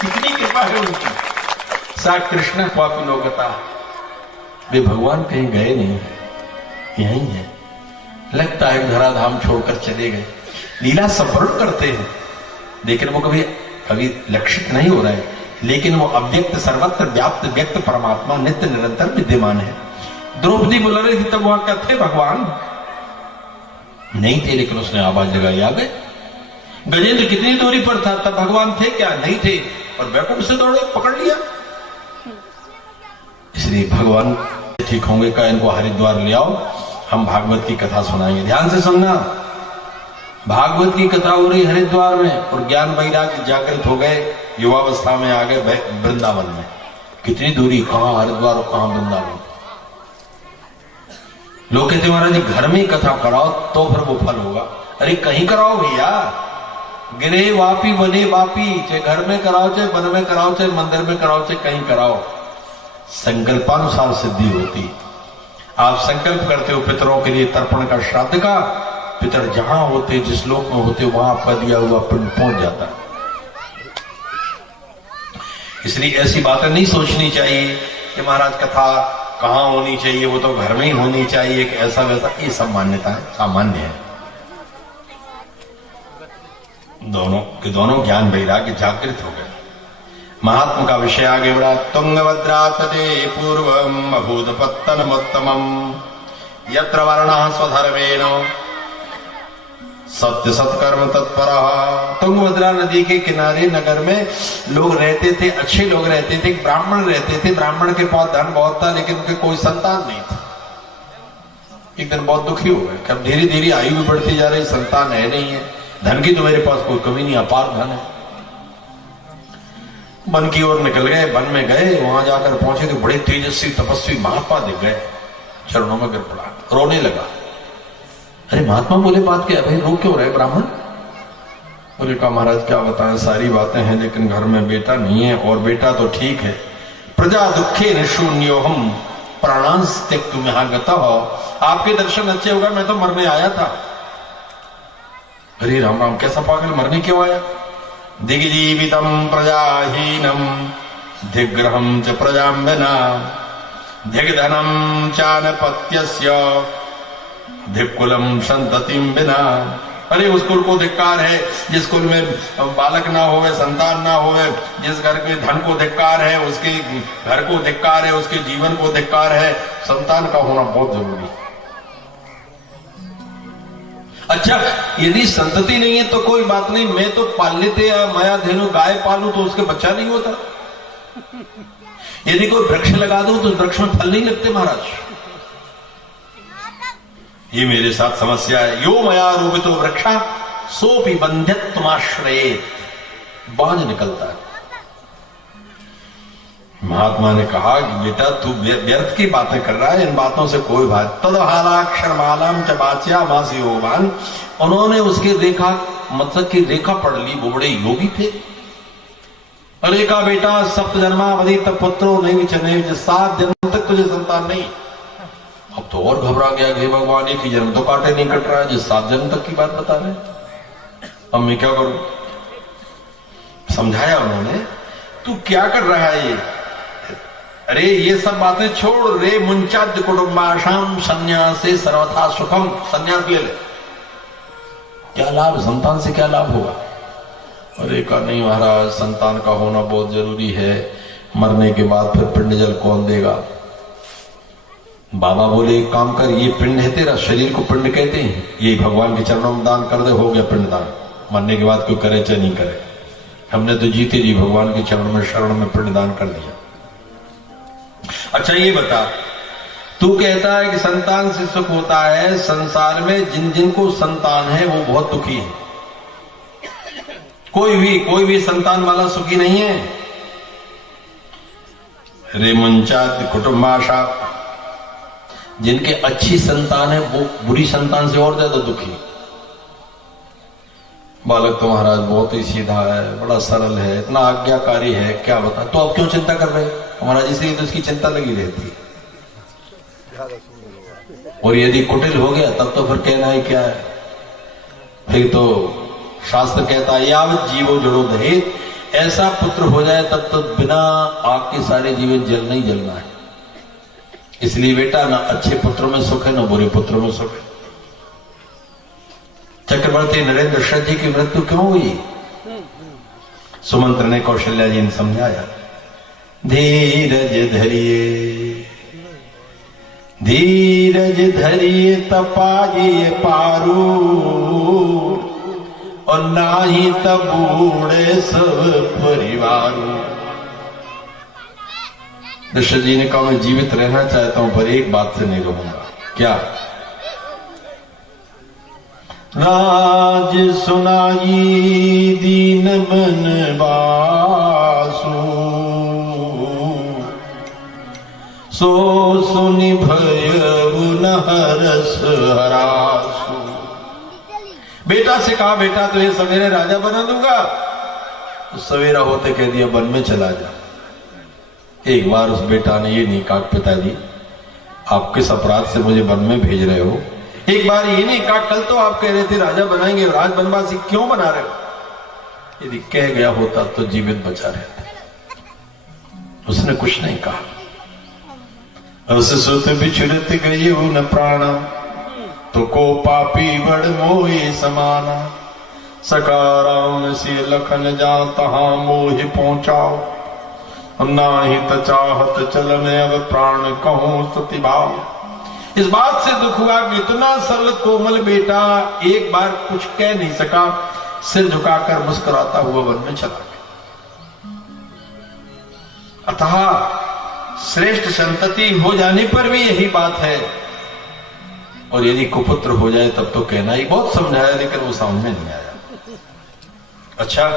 कितनी कृपा है उनकी। सा कृष्ण क्वापि लोकता, वे भगवान कहीं गए नहीं, यहीं है। लगता है धराधाम छोड़कर चले गए, लीला संपूर्ण करते हैं, लेकिन वो कभी लक्षित नहीं हो रहा है। लेकिन वो अव्यक्त सर्वत्र व्याप्त व्यक्त परमात्मा नित्य निरंतर विद्यमान है। द्रौपदी बुला रही थी तब वहां क्या थे भगवान? नहीं थे, लेकिन उसने आवाज लगाई आ गए। गजेंद्र कितनी दूरी पर था, तब भगवान थे क्या? नहीं थे, और बैकुंठ से दौड़े, पकड़ लिया। इसलिए भगवान ठीक होंगे का इनको हरिद्वार ले आओ, हम भागवत की कथा सुनाएंगे। ध्यान से सुनना, भागवत की कथा हो रही हरिद्वार में, और ज्ञान वैराग्य जागृत हो गए, युवावस्था में आ गए वृंदावन में। कितनी दूरी, कहां हरिद्वार और कहां वृंदावन। लोग कहते महाराज जी घर में कथा कराओ तो फिर वो फल होगा। अरे कहीं कराओ भैया, गिरे वापी बने वापी, चाहे घर में कराओ, चाहे वन में कराओ, चाहे मंदिर में कराओ, चाहे कहीं कराओ, संकल्पानुसार सिद्धि होती। आप संकल्प करते हो पितरों के लिए तर्पण का, श्राद्ध का, पितर जहां होते, जिस लोक में होते, वहां आपका दिया हुआ पिंड पहुंच जाता है। इसलिए ऐसी बातें नहीं सोचनी चाहिए कि महाराज कथा कहां होनी चाहिए, वो तो घर में ही होनी चाहिए, कि ऐसा वैसा, ये सब मान्यता सामान्य है। दोनों ज्ञान वैराग्य जागृत हो गए। महात्मा का विषय आगे बढ़ा। तुंगभद्रा तटे पूर्वम अभूतपत्तनमुत्तमम यत्र वर्णः स्वधर्मेण सत्य सत्कर्म तत्परः। तुंगभद्रा नदी के किनारे नगर में लोग रहते थे, अच्छे लोग रहते थे, ब्राह्मण रहते थे। ब्राह्मण के पास धन बहुत था लेकिन उनके कोई संतान नहीं था। एक दिन बहुत दुखी हो गए कि अब धीरे धीरे आयु भी बढ़ती जा रही, संतान है नहीं है, धन की तो मेरे पास कोई कमी नहीं, अपार धन है। वन की ओर निकल गए, वन में गए, वहां जाकर पहुंचे तो बड़े तेजस्वी तपस्वी महात्मा दिख गए, चरणों में गिर पड़ा, रोने लगा। अरे महात्मा बोले, बात क्या भाई, रो क्यों रहे ब्राह्मण? बोले कहा महाराज क्या बताएं, सारी बातें हैं लेकिन घर में बेटा नहीं है, और बेटा तो ठीक है, प्रजा दुखे निशून्यो हम प्राणांस त्यक्तुम यहाँ गता हो, आपके दर्शन अच्छे होगा, मैं तो मरने आया था। अरे राम राम, कैसा पागल, मरने क्यों आया? दिग्जीवितम प्रजाहीनम दिग्रहम च प्रजाम विना दिग्धनम चानपत्यस्य धिक्कुलम संततिम बिना। अरे उस कुल को धिक्कार है जिस कुल में बालक ना होवे, संतान ना होवे, जिस घर के धन को धिक्कार है, उसके घर को धिक्कार है, उसके जीवन को धिक्कार है। संतान का होना बहुत जरूरी है। अच्छा, यदि संतति नहीं है तो कोई बात नहीं, मैं तो पाल लेते या माया धेनु गाय पालू तो उसके बच्चा नहीं होता। यदि कोई वृक्ष लगा दूं तो वृक्ष में फल नहीं लगते महाराज। ये मेरे साथ समस्या है। यो मया रोपितो वृक्षा सोपि बंध्यत्वमाश्रयेत, बांझ निकलता है। महात्मा ने कहा कि बेटा तू व्यर्थ की बातें कर रहा है, इन बातों से कोई बात। तदहालाक्षर मालाम च बाच्या मासी योगान, उन्होंने उसकी रेखा मतलब की रेखा पढ़ ली, वो बड़े योगी थे। अरे का बेटा सप्त जन्मावधि तक पुत्रो नहीं चने, 7 जन्म तक तुझे संतान नहीं। अब तो और घबरा गया कि भगवान एक ही जन्म तो काटे नहीं कट रहा है, जिस 7 जन्म तक की बात बता रहे। अब मैं क्या करूं? समझाया उन्होंने, तू क्या कर रहा है ये? अरे ये सब बातें छोड़, रे मुंचाद्य कुटुंबाशाम संन्यासे सर्वथा सुखम, संन्यास ले ले। क्या लाभ, संतान से क्या लाभ होगा? अरे का नहीं महाराज, संतान का होना बहुत जरूरी है, मरने के बाद फिर पिंड जल कौन देगा? बाबा बोले एक काम कर, ये पिंड है तेरा, शरीर को पिंड कहते हैं, ये भगवान के चरणों में दान कर दे, हो गया पिंड दान। मरने के बाद कोई करे चाहे नहीं करे, हमने तो जीते जी भगवान के चरणों में शरण में पिंड दान कर दिया। अच्छा ये बता, तू कहता है कि संतान से सुख होता है, संसार में जिन जिन को संतान है वो बहुत दुखी है। कोई भी संतान वाला सुखी नहीं है। रे मुंचात कुटुंबाशा, जिनके अच्छी संतान है वो बुरी संतान से और ज्यादा दुखी। बालक तो महाराज बहुत ही सीधा है, बड़ा सरल है, इतना आज्ञाकारी है, क्या बता। तो अब क्यों चिंता कर रहे महाराज? इसलिए तो उसकी चिंता लगी रहती है। और यदि कुटिल हो गया तब तो फिर कहना ही क्या है? फिर तो शास्त्र कहता है यावत जीवो जड़ो दहे, ऐसा पुत्र हो जाए तब तो बिना आग के सारे जीवन जलना ही जलना है। इसलिए बेटा ना अच्छे पुत्र में सुख है ना बुरे पुत्र में सुख है। चक्रवर्ती नरेंद्र शह जी की मृत्यु क्यों हुई? सुमंत्र ने कौशल्या जी ने समझाया, धीरज धरिए, धीरज धरिए तपाइए पारू, और नाही तब बूढ़े सब परिवारों। दशरथ जी ने कहा मैं जीवित रहना चाहता हूं पर एक बात से नहीं रहूंगा। क्या? राज सुनाई दीन बनवासु, सो सुनि भयउ न हरस हरासु। बेटा से कहा बेटा तो ये सवेरे राजा बना दूंगा, तो सवेरा होते कह दिया वन में चला जा। एक बार उस बेटा ने ये नहीं कहा पिताजी आप किस अपराध से मुझे वन में भेज रहे हो। एक बार ये नहीं कहा कल तो आप कह रहे थे राजा बनाएंगे, राज बनवासी क्यों बना रहे हो। यदि कह गया होता तो जीवित बचा रहता। उसने कुछ नहीं कहा। उस सुत बिछुड़त गई न प्राणा, तो को पापी बड़ मोहि समाना। सकाराम से लखन जा तहां मोहि पहुंचाओ, नाही त चाहत चलन अब प्राण कहूं स्तुति भाव। इस बात से दुख हुआ कि इतना सरल कोमल बेटा एक बार कुछ कह नहीं सका, सिर झुकाकर मुस्कुराता हुआ वन में चला गया। अतः श्रेष्ठ संतति हो जाने पर भी यही बात है, और यदि कुपुत्र हो जाए तब तो कहना ही। बहुत समझाया लेकिन वो समझ में नहीं आया। अच्छा,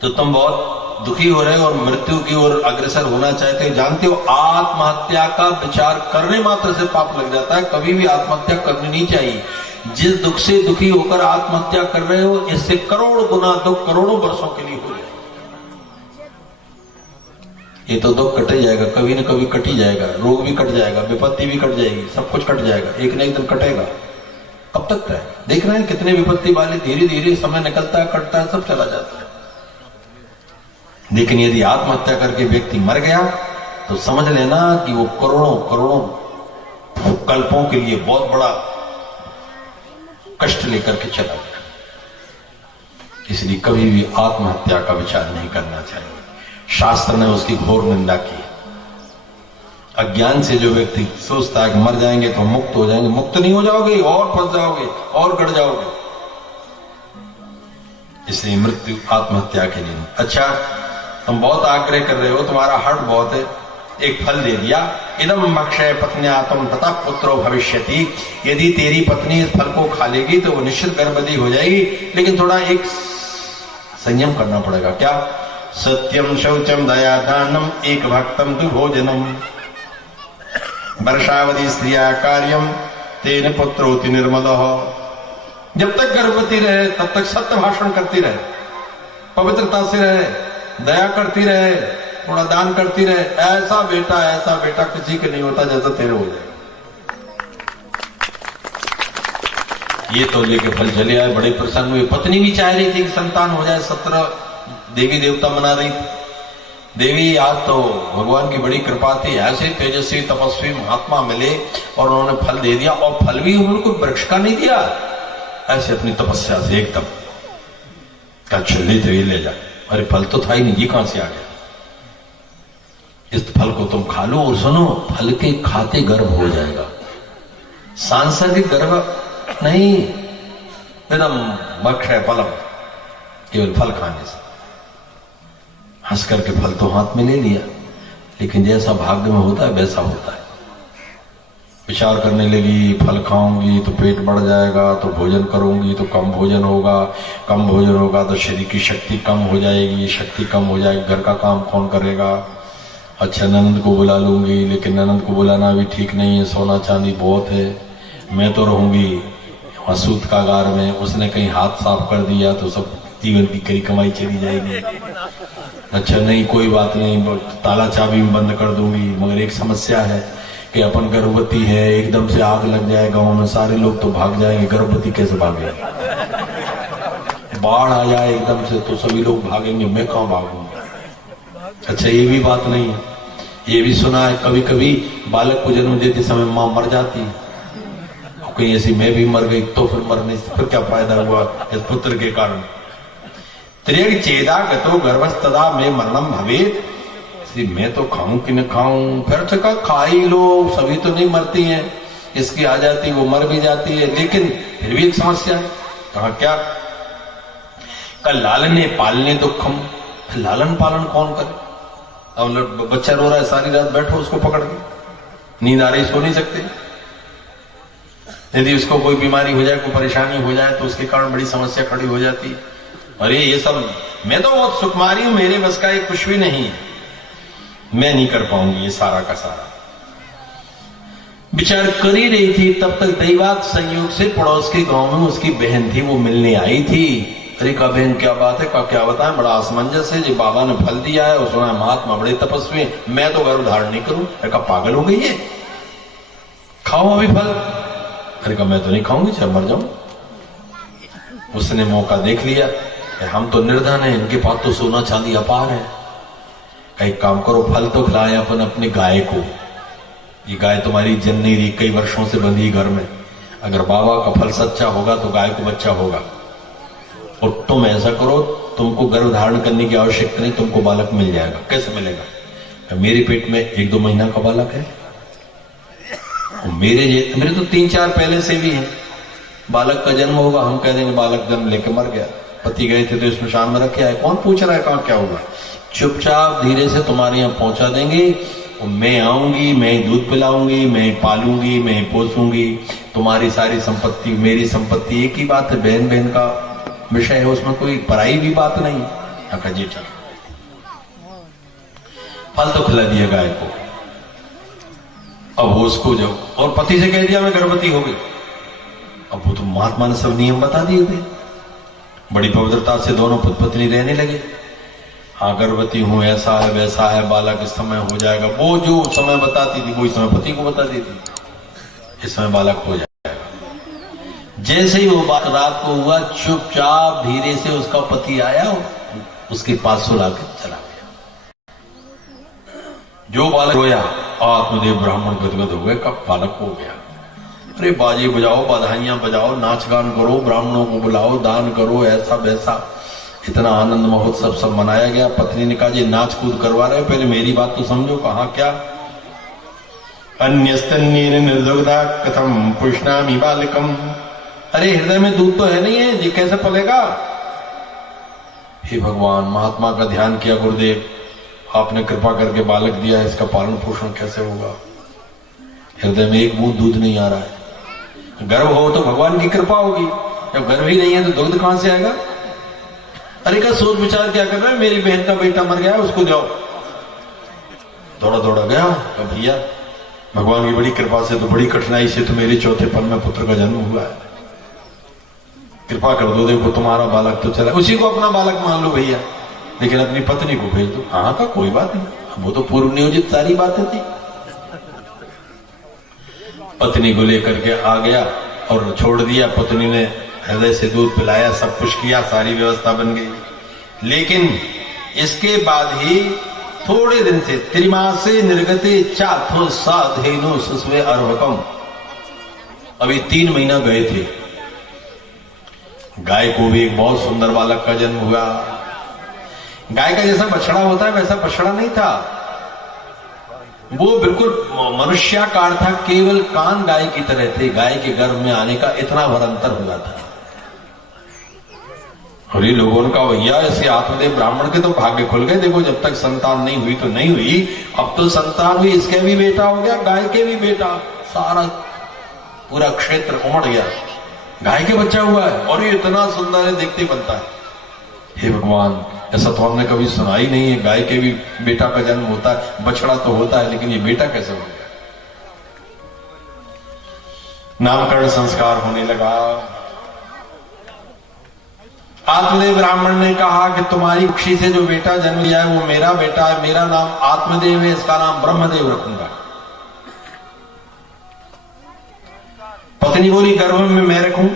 तो तुम बहुत दुखी हो रहे हो और मृत्यु की ओर अग्रसर होना चाहते हो। जानते हो आत्महत्या का विचार करने मात्र से पाप लग जाता है। कभी भी आत्महत्या करनी नहीं चाहिए। जिस दुख से दुखी होकर आत्महत्या कर रहे हो, इससे करोड़ गुना दुख करोड़ों वर्षों के लिए हो जाए। ये तो दुख कट जाएगा, कभी न कभी कट ही जाएगा। रोग भी कट जाएगा, विपत्ति भी कट जाएगी, सब कुछ कट जाएगा, एक न एक दिन कटेगा। कब तक है? देख रहे हैं कितने विपत्ति वाले, धीरे धीरे समय निकलता है, कटता है, सब चला जाता है। लेकिन यदि आत्महत्या करके व्यक्ति मर गया तो समझ लेना कि वो करोड़ों करोड़ों कल्पों के लिए बहुत बड़ा कष्ट लेकर के चला गया। इसलिए कभी भी आत्महत्या का विचार नहीं करना चाहिए। शास्त्र ने उसकी घोर निंदा की। अज्ञान से जो व्यक्ति सोचता है कि मर जाएंगे तो मुक्त हो जाएंगे, मुक्त नहीं हो जाओगे, और फंस जाओगे और गड़ जाओगे। इसलिए मृत्यु आत्महत्या के लिए। अच्छा, तुम बहुत आग्रह कर रहे हो, तुम्हारा हट बहुत है। एक फल दे दिया, इदम भक्षय पत्न्या तुम तथा पुत्रो भविष्यति। यदि तेरी पत्नी इस फल को खा लेगी तो वो निश्चित गर्भवती हो जाएगी, लेकिन थोड़ा एक संयम करना पड़ेगा। क्या? सत्यम शौचम दया दानम एक भक्तम तु भोजनम वर्षावधि स्त्रिया कार्यम तेन पुत्रोति निर्मल। जब तक गर्भवती रहे तब तक सत्य भाषण करती रहे, पवित्रता से रहे, दया करती रहे, थोड़ा दान करती रहे। ऐसा बेटा किसी के नहीं होता जैसा तेरे हो जाए। ये तो लेके फल चले आए, बड़े प्रसन्न हुए। पत्नी भी चाह रही थी कि संतान हो जाए। 17 देवी देवता मना रही थी। देवी आज तो भगवान की बड़ी कृपा थी, ऐसे तेजस्वी तपस्वी महात्मा मिले और उन्होंने फल दे दिया। और फल भी उनको वृक्ष का नहीं दिया, ऐसे अपनी तपस्या से एकदम ले तो ये ले जा। अरे फल तो था ही नहीं, ये कहां से आ गया? इस फल को तुम खा लो और सुनो, फल के खाते गर्भ हो जाएगा। सांसर्गिक गर्भ नहीं, एकदम भक्षय फलम, केवल फल खाने से। हंस करके फल तो हाथ में ले लिया, लेकिन जैसा भाग्य में होता है वैसा होता है। विचार करने लगी, फल खाऊंगी तो पेट बढ़ जाएगा, तो भोजन करूंगी तो कम भोजन होगा, कम भोजन होगा तो शरीर की शक्ति कम हो जाएगी, शक्ति कम हो जाएगी, घर का काम कौन करेगा? अच्छा, ननद को बुला लूंगी, लेकिन ननद को बुलाना भी ठीक नहीं है, सोना चांदी बहुत है। मैं तो रहूंगी वहां सूतकागार में, उसने कहीं हाथ साफ कर दिया तो सब जीवन की कई कमाई चली जाएगी। अच्छा नहीं, कोई बात नहीं, ताला चाबी में बंद कर दूंगी। मगर एक समस्या है कि अपन गर्भवती है, एकदम से आग लग जाए गांव में, सारे लोग तो भाग जाएंगे, गर्भवती कैसे भागे? बाढ़ आ जाए एकदम से तो सभी लोग भागेंगे, मैं कहां भागूंगा? अच्छा, ये भी बात नहीं है। ये भी सुना है कभी कभी बालक को जन्म देते समय मां मर जाती है। कहीं ऐसी मैं भी मर गई तो फिर मरने से फिर क्या फायदा हुआ इस पुत्र के कारण? त्रियग चेदा गतो गर्भस्तदा में मरणम भवेत। मैं तो खाऊं कि न खाऊं? फिर से कहा खा ही लो, सभी तो नहीं मरती हैं, इसकी आ जाती वो मर भी जाती है। लेकिन फिर भी एक समस्या है। कहा क्या? कल लालने पालने दुखम। लालन पालन कौन करे? अब बच्चा रो रहा है, सारी रात बैठो उसको पकड़ के, नींद आ रही, सो नहीं सकते। यदि उसको कोई बीमारी हो जाए, कोई परेशानी हो जाए तो उसके कारण बड़ी समस्या खड़ी हो जाती है। अरे ये सब मैं तो बहुत सुकुमारी हूं, मेरे बस का एक कुछ भी नहीं, मैं नहीं कर पाऊंगी ये सारा का सारा। विचार कर ही रही थी, तब तक दैवात संयोग से पड़ोस के गांव में उसकी बहन थी, वो मिलने आई थी। अरे का बहन क्या बात है? का क्या बताएं, बड़ा असमंजस है जी, बाबा ने फल दिया है और सुना है महात्मा बड़े तपस्वी हैं, मैं तो गर्भ धारण नहीं करूं। अरे का पागल हो गई है, खाओ अभी फल। अरे का मैं तो नहीं खाऊंगी, चाहे मर जाऊं। उसने मौका देख लिया, हम तो निर्धन है, इनके पास तो सोना चांदी अपार है। कई काम करो, फल तो खिलाए अपन अपनी गाय को। ये गाय तुम्हारी जन नहीं रही, कई वर्षों से बंधी घर में। अगर बाबा का फल सच्चा होगा तो गाय को बच्चा होगा। और तुम ऐसा करो, तुमको गर्भ धारण करने की आवश्यकता नहीं, तुमको बालक मिल जाएगा। कैसे मिलेगा? मेरे पेट में 1-2 महीना का बालक है, मेरे तो 3-4 पहले से भी है। बालक का जन्म होगा, हम कह देंगे बालक जन्म लेके मर गया, पति गए थे तो स्मशान में रखे आए, कौन पूछ रहा है कहाँ क्या होगा। चुपचाप धीरे से तुम्हारे यहाँ पहुंचा देंगे, मैं आऊंगी, मैं दूध पिलाऊंगी, मैं पालूंगी, मैं पोसूंगी, तुम्हारी सारी संपत्ति मेरी संपत्ति। एक ही बात है, बहन बहन का विषय है, उसमें कोई पराई भी बात नहीं। अका जी चल, फल तो खिला दिया गाय को। अब वो उसको जब और पति से कह दिया मैं गर्भवती हो गई, अब वो तो महात्मा ने सब नियम बता दिए थे, बड़ी पवित्रता से दोनों पत्नी रहने लगे। हाँ गर्भवती हूं, ऐसा है वैसा है, बालक इस समय हो जाएगा, वो जो समय बताती थी वही समय पति को बताती थी, इस समय बालक हो जाएगा। जैसे ही वो बात रात को हुआ, चुपचाप धीरे से उसका पति आया, उसके पास सुला के चला गया। जो बालक रोया, आत्मदेव ब्राह्मण गदगद हो गए, कब बालक हो गया। अरे बाजे बजाओ, बधाइयां बजाओ, नाच गान करो, ब्राह्मणों को बुलाओ, दान करो, ऐसा वैसा, इतना आनंद महोत्सव सब मनाया गया। पत्नी ने कहा जी नाच कूद करवा रहे, पहले मेरी बात तो समझो। कहा क्या? अन्यस्तन्येन निर्दुग्धा कथम पुष्णामि बालकम। अरे हृदय में दूध तो है नहीं है जी, कैसे पलेगा? हे भगवान, महात्मा का ध्यान किया गुरुदेव, आपने कृपा करके बालक दिया है, इसका पालन पोषण कैसे होगा? हृदय में एक बूंद दूध नहीं आ रहा है। गर्भ हो तो भगवान की कृपा होगी, जब गर्भ ही नहीं है तो दूध कहां से आएगा? अरे क्या सोच विचार क्या कर रहा है, मेरी बहन का बेटा मर गया, उसको जाओ। दौड़ा दौड़ा गया, भैया भगवान की बड़ी कृपा से, तो बड़ी कठिनाई से तो मेरे चौथे पल में पुत्र का जन्म हुआ है, कृपा कर दो, देखो तुम्हारा बालक तो चला। उसी को अपना बालक मान लो भैया, लेकिन अपनी पत्नी को भेज दो। हाँ का कोई बात नहीं, वो तो पूर्व नियोजित सारी बातें थी। पत्नी को लेकर के आ गया और छोड़ दिया। पत्नी ने हृदय से दूध पिलाया, सब कुछ किया, सारी व्यवस्था बन गई। लेकिन इसके बाद ही थोड़े दिन से त्रिमासे निर्गते चाथो साधेनो सुस्वे अर्भकम, अभी 3 महीना गए थे, गाय को भी एक बहुत सुंदर बालक का जन्म हुआ। गाय का जैसा बछड़ा होता है वैसा बछड़ा नहीं था, वो बिल्कुल मनुष्याकार था, केवल कान गाय की तरह थे। गाय के गर्भ में आने का इतना भर अंतर हुआ था। और ये लोगों का भैया इसके आत्मदेव ब्राह्मण के तो भाग्य खुल गए, देखो जब तक संतान नहीं हुई तो नहीं हुई, अब तो संतान हुई, इसके भी बेटा हो गया, गाय के भी बेटा, सारा पूरा क्षेत्र उमड़ गया, गाय के बच्चा हुआ है। और ये इतना सुंदर है, देखते बनता है। हे भगवान, ऐसा तो हमने कभी सुना ही नहीं है, गाय के भी बेटा का जन्म होता है, बछड़ा तो होता है, लेकिन ये बेटा कैसे हो गया? नामकरण संस्कार होने लगा। आत्मदेव ब्राह्मण ने कहा कि तुम्हारी कुक्षी से जो बेटा जन्म लिया है वो मेरा बेटा है, मेरा नाम आत्मदेव है, इसका नाम ब्रह्मदेव रखूंगा। पत्नी बोली गर्भ में मैं रखूं,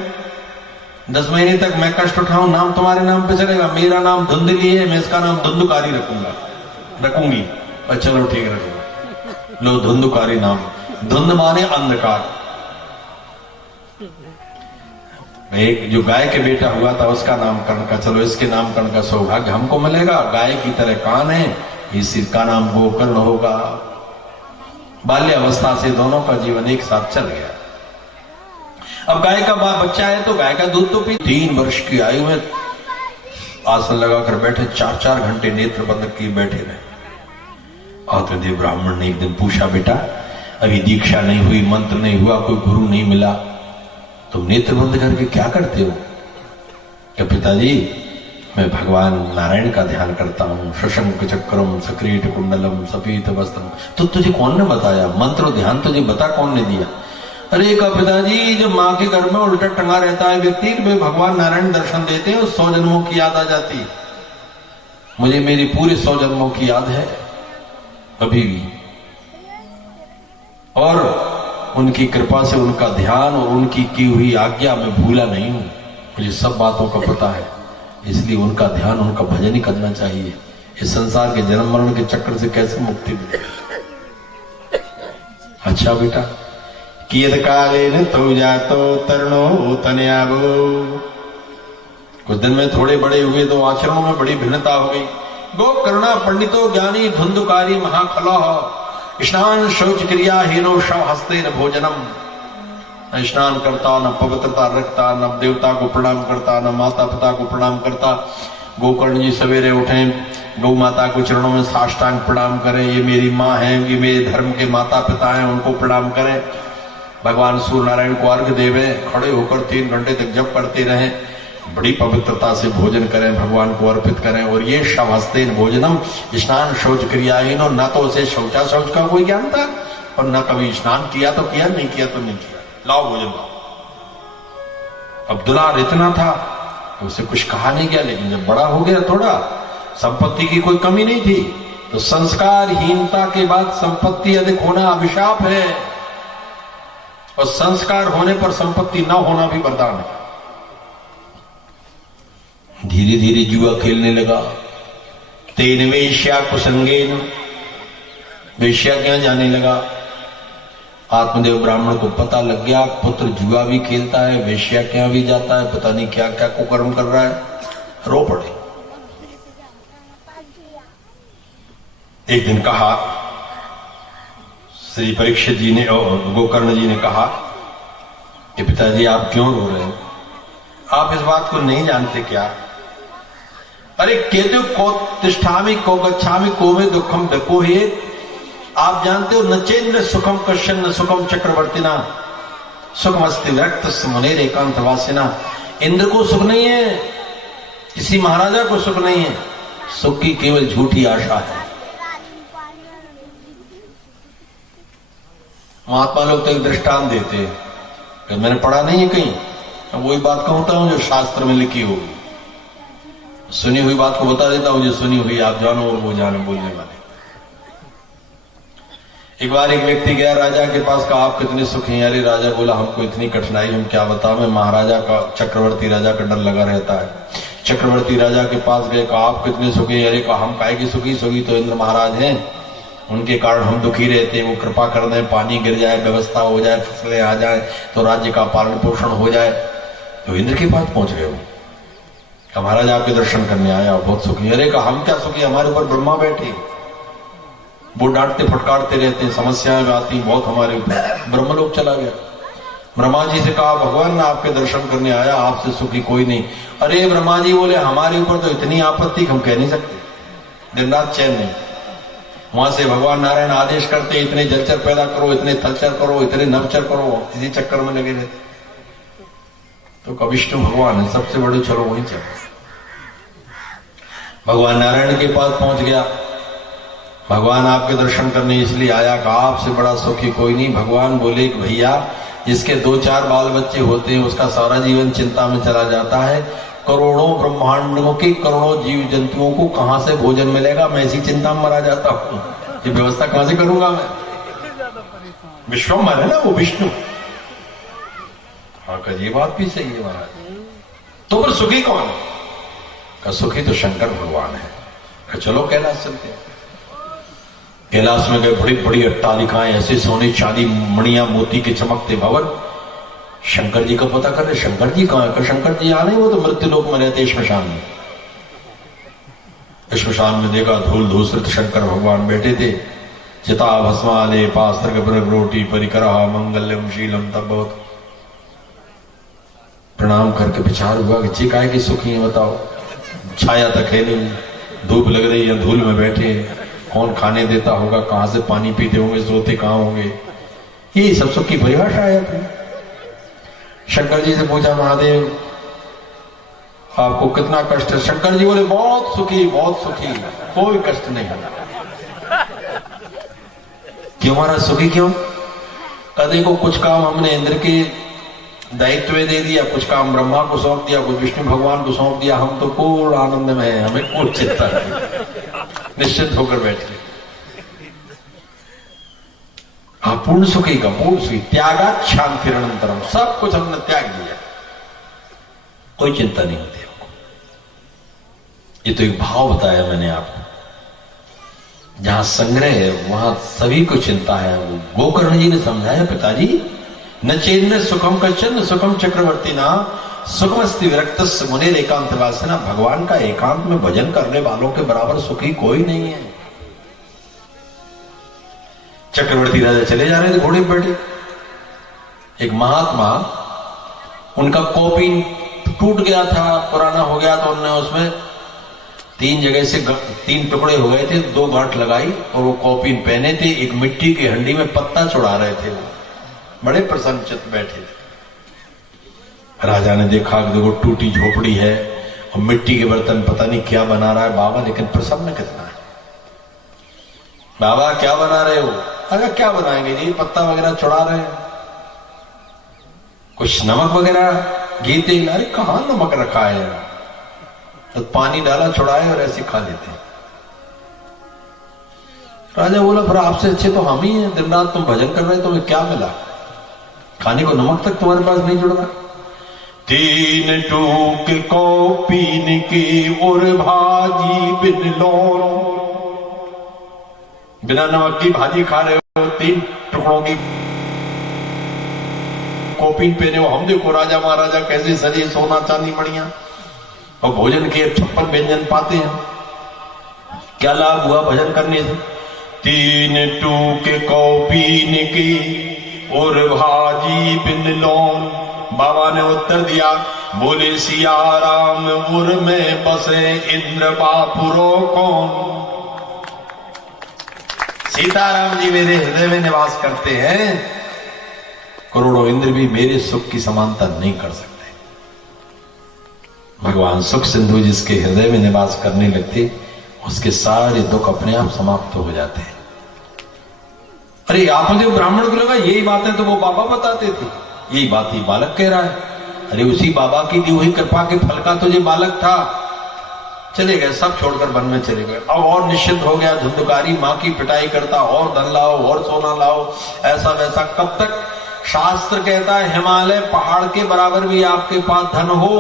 10 महीने तक मैं कष्ट उठाऊं, नाम तुम्हारे नाम पे चलेगा। मेरा नाम धुंधली है, मैं इसका नाम धुंधुकारी रखूंगी। चलो ठीक रखूंगा, लो धुंधुकारी नाम। धुंध माने अंधकार। एक जो गाय के बेटा हुआ था उसका नामकरण का, चलो इसके नामकरण का सौभाग्य हमको मिलेगा, गाय की तरह कान है, इसका नाम गोकर्ण होगा। बाल्य अवस्था से दोनों का जीवन एक साथ चल गया। अब गाय का बच्चा है तो गाय का दूध तो पी। 3 वर्ष की आयु में आसन लगाकर बैठे, 4-4 घंटे नेत्र बंद किए बैठे रहे। आत्मदेव ब्राह्मण ने एक दिन पूछा, बेटा अभी दीक्षा नहीं हुई, मंत्र नहीं हुआ, कोई गुरु नहीं मिला, तुम नेत्र बंद करके क्या करते हो? क्या पिताजी मैं भगवान नारायण का ध्यान करता हूँ, शशंक चक्रम सक्रीट कुंडलम सपीत वस्त्रम। तो तुझे कौन ने बताया? मंत्र ध्यान तुझे बता कौन ने दिया? अरे का पिताजी, जब माँ के घर में उल्टा टंगा रहता है व्यक्ति, वे भगवान नारायण दर्शन देते हैं, 100 जन्मों की याद आ जाती है। मुझे मेरी पूरे 100 जन्मों की याद है अभी भी, और उनकी कृपा से उनका ध्यान और उनकी की हुई आज्ञा मैं भूला नहीं हूं। मुझे सब बातों का पता है, इसलिए उनका ध्यान, उनका भजन ही करना चाहिए। इस संसार के जन्म मरण के चक्कर से कैसे मुक्ति मिले? अच्छा बेटा, कियत काले न तो जातो तरुणो तनयावो। कुछ दिन में थोड़े बड़े हुए तो आचरणों में बड़ी भिन्नता हो गई। गो करुणा पंडितो ज्ञानी धुंधुकारी महाखला स्नान शौच क्रिया हीनो शव हस्ते न भोजनम। न स्नान करता, न पवित्रता रखता, न देवता को प्रणाम करता, न माता पिता को प्रणाम करता। गोकर्ण जी सवेरे उठे, गौ माता को चरणों में साष्टांग प्रणाम करें, ये मेरी माँ है, ये मेरे धर्म के माता पिता हैं, उनको प्रणाम करें। भगवान सूर्य नारायण को अर्घ देवे, खड़े होकर 3 घंटे तक जप करते रहें, बड़ी पवित्रता से भोजन करें, भगवान को अर्पित करें। और ये शवहस्तेन भोजनम, स्नान शौच क्रियाहीन, और न तो उसे शौच का कोई ज्ञान था और न कभी स्नान किया तो किया, नहीं किया तो नहीं किया। लाओ भोजन लाओ। अब दुलार इतना था तो उसे कुछ कहा नहीं गया, लेकिन जब बड़ा हो गया थोड़ा, संपत्ति की कोई कमी नहीं थी, तो संस्कारहीनता के बाद संपत्ति अधिक होना अभिशाप है, और संस्कार होने पर संपत्ति न होना भी वरदान है। धीरे धीरे जुआ खेलने लगा। तेन वेश्या कुसंगेन, वेश्या क्या जाने लगा। आत्मदेव ब्राह्मण को पता लग गया, पुत्र जुआ भी खेलता है, वेश्या क्या भी जाता है, पता नहीं क्या क्या कुकर्म कर रहा है। रो पड़े। एक दिन कहा, श्री परीक्षित जी ने और गोकर्ण जी ने कहा कि पिताजी आप क्यों रो रहे हो, आप इस बात को नहीं जानते क्या? अरे केतु को तिष्ठामि को गच्छामि को में दुखम विपोहे। आप जानते हो, न चेन्न सुखम कश्यन न सुखम चक्रवर्तीना सुखमस्ति विरक्त मुनेर एकांत वासिना। इंद्र को सुख नहीं है, किसी महाराजा को सुख नहीं है, सुख की केवल झूठी आशा है। महात्मा लोग तो एक दृष्टांत देते हैं, मैंने पढ़ा नहीं है कहीं, वही बात कहता हूं जो शास्त्र में लिखी होगी। सुनी हुई बात को बता देता हूं, जो सुनी हुई आप जानो और वो जानो बोलने वाले। एक बार एक व्यक्ति गया राजा के पास, कहा आप कितने सुखी हैं? अरे राजा बोला हमको इतनी कठिनाई, हम क्या बताओ, मैं महाराजा का, चक्रवर्ती राजा का डर लगा रहता है। चक्रवर्ती राजा के पास गए, कहा आप कितने सुखी? अरे कहा हम काहे की सुखी, सुखी तो इंद्र महाराज हैं, उनके कारण हम दुखी रहते हैं, वो कृपा कर दें, पानी गिर जाए, व्यवस्था हो जाए, फसलें आ जाए तो राज्य का पालन पोषण हो जाए। तो इंद्र के पास पहुंच गए, वो महाराज आपके दर्शन करने आया, बहुत सुखी। अरे कहा हम क्या सुखी, हमारे ऊपर ब्रह्मा बैठे, वो डांटते फटकारते रहते हैं, समस्याएं आती बहुत हमारे ऊपर। ब्रह्मलोक चला गया। ब्रह्मा जी से कहा भगवान मैं आपके दर्शन करने आया, आपसे सुखी कोई नहीं। अरे ब्रह्मा जी बोले हमारे ऊपर तो इतनी आपत्ति हम कह नहीं सकते, दिन रात चैन नहीं। वहां से भगवान नारायण आदेश करते इतने जलचर पैदा करो, इतने थलचर करो, इतने नवचर करो, इसी चक्कर में लगे रहते। तो विष्णु भगवान है सबसे बड़े, चलो वहीं चलो। भगवान नारायण के पास पहुंच गया, भगवान आपके दर्शन करने इसलिए आया, कहा आपसे बड़ा सुखी कोई नहीं। भगवान बोले कि भैया जिसके 2-4 बाल बच्चे होते हैं उसका सारा जीवन चिंता में चला जाता है, करोड़ों ब्रह्मांडों के करोड़ों जीव जंतुओं को कहां से भोजन मिलेगा, मैं इसी चिंता में मरा जाता हूं, ये व्यवस्था कहां से करूंगा मैं? विश्वम्भर है ना वो विष्णु। हाँ ये बात भी सही है महाराज। तो फिर सुखी कौन है? का सुखी तो शंकर भगवान है। चलो कैलाश चलते हैं। कैलाश में गए, बड़ी बड़ी अट्टालिकाएं, ऐसे सोने चांदी मणिया मोती के चमकते भवन। शंकर जी का पता कर रहे, शंकर जी कहां है? शंकर जी आने, वो तो मृत्यु लोक में रहते श्मशान में। श्मशान में देखा धूल धूसरित शंकर भगवान बैठे थे। चिता भस्माले पास्त्र रोटी परिकरा मंगल्यम शीलम। तब बहुत प्रणाम करके विचार हुआ कि जी काहे की सुखी है बताओ, छाया तक है नहीं, धूप लग रही है, धूल में बैठे, कौन खाने देता होगा, कहां से पानी पीते होंगे, सोते कहां होंगे, ये सब सुख की परिभाषा है अपनी। शंकर जी से पूछा महादेव आपको कितना कष्ट है? शंकर जी बोले बहुत सुखी, बहुत सुखी, कोई कष्ट नहीं। क्यों महाराज सुखी क्यों? कदे को कुछ काम हमने इंद्र के दायित्व दे दिया, कुछ काम ब्रह्मा को सौंप दिया, कुछ विष्णु भगवान को सौंप दिया, हम तो पूर्ण आनंद में हैं, हमें कोई चिंता नहीं, निश्चित होकर बैठ गए। हाँ पूर्ण सुखी का, पूर्ण सुखी, त्यागा शांति अनंतरम, सब कुछ हमने त्याग दिया, कोई चिंता नहीं होती हमको। ये तो एक भाव बताया मैंने आपको, जहां संग्रह है वहां सभी को चिंता है। गोकर्ण जी ने समझाया पिताजी न चेन्न सुखम कश्चन न सुखम चक्रवर्ती ना, सुखमस्ति विरक्त मुनेर एकांत वासना, भगवान का एकांत में भजन करने वालों के बराबर सुखी कोई नहीं है। चक्रवर्ती राजा चले जा रहे थे घोड़े पर बैठे, एक महात्मा, उनका कॉपिन टूट गया था, पुराना हो गया, तो उन्होंने उसमें 3 जगह से 3 टुकड़े हो गए थे, 2 गांठ लगाई और वो कॉपिन पहने थे, एक मिट्टी की हंडी में पत्ता चढ़ा रहे थे। वो बड़े प्रसन्नचित्त बैठे थे। राजा ने देखा कि देखो टूटी झोपड़ी है और मिट्टी के बर्तन, पता नहीं क्या बना रहा है बाबा, लेकिन प्रसन्न कितना है। बाबा क्या बना रहे हो? अरे क्या बनाएंगे जी, पत्ता वगैरह चढ़ा रहे हैं, कुछ नमक वगैरह घी तेल। अरे कहां नमक रखा है, तो पानी डाला चढ़ाए और ऐसे खा लेते हैं। राजा बोला फिर आपसे अच्छे तो हम ही हैं, दिन रात तुम भजन कर रहे, तुम्हें क्या मिला? खाने को नमक तक तुम्हारे पास नहीं जुड़ रहा। 3 टूक कॉपिन की और भाजी बिन लौन, बिना नमक की भाजी खा रहे हो, 3 टुकड़ों की कॉपिन पहने हो। हम देखो राजा महाराजा कैसे सजे, सोना चांदी मणियां, और भोजन के 56 व्यंजन पाते हैं। क्या लाभ हुआ भजन करने से? 3 टूक कॉपिन की और भाजी बिन लौन। बाबा ने उत्तर दिया, बोले सिया राम उर में बसे इंद्र बापुरो कौन। सीताराम जी मेरे हृदय में निवास करते हैं, करोड़ों इंद्र भी मेरे सुख की समानता नहीं कर सकते। भगवान सुख सिंधु जिसके हृदय में निवास करने लगते, उसके सारे दुख अपने आप समाप्त हो जाते हैं। अरे आप मुझे ब्राह्मण को लगा यही बातें तो वो बाबा बताते थे, यही बात ही बालक कह रहा है। अरे उसी बाबा की दी हुई कृपा के फल का तो ये बालक था। चले गए, सब छोड़कर वन में चले गए। अब और निश्चिंत हो गया, धुंधकारी माँ की पिटाई करता, और धन लाओ और सोना लाओ, ऐसा वैसा। कब तक? शास्त्र कहता है हिमालय पहाड़ के बराबर भी आपके पास धन हो,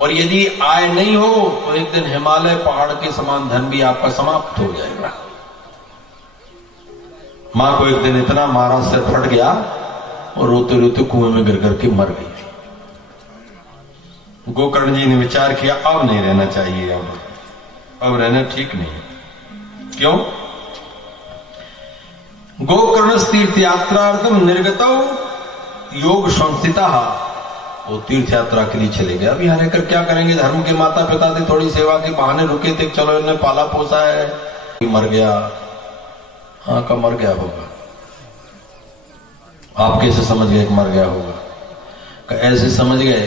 और यदि आय नहीं हो तो एक दिन हिमालय पहाड़ के समान धन भी आपका समाप्त हो जाएगा। मां को एक दिन इतना मारा, सिर फट गया और रोते रोते कुएं में गिर करके मर गई। गोकर्ण जी ने विचार किया, अब नहीं रहना चाहिए, अब रहना ठीक नहीं। क्यों? गोकर्ण तीर्थ यात्रार्थम निर्गतौ योग संस्थिता, वो तीर्थ यात्रा के लिए चले गए। अब यहां रहकर क्या करेंगे? धर्म के माता पिता थे, थोड़ी सेवा के बहाने रुके थे, चलो इन्हें पाला पोसा है। मर गया, हाँ का मर गया होगा। आप कैसे समझ गए कि मर गया होगा? ऐसे समझ गए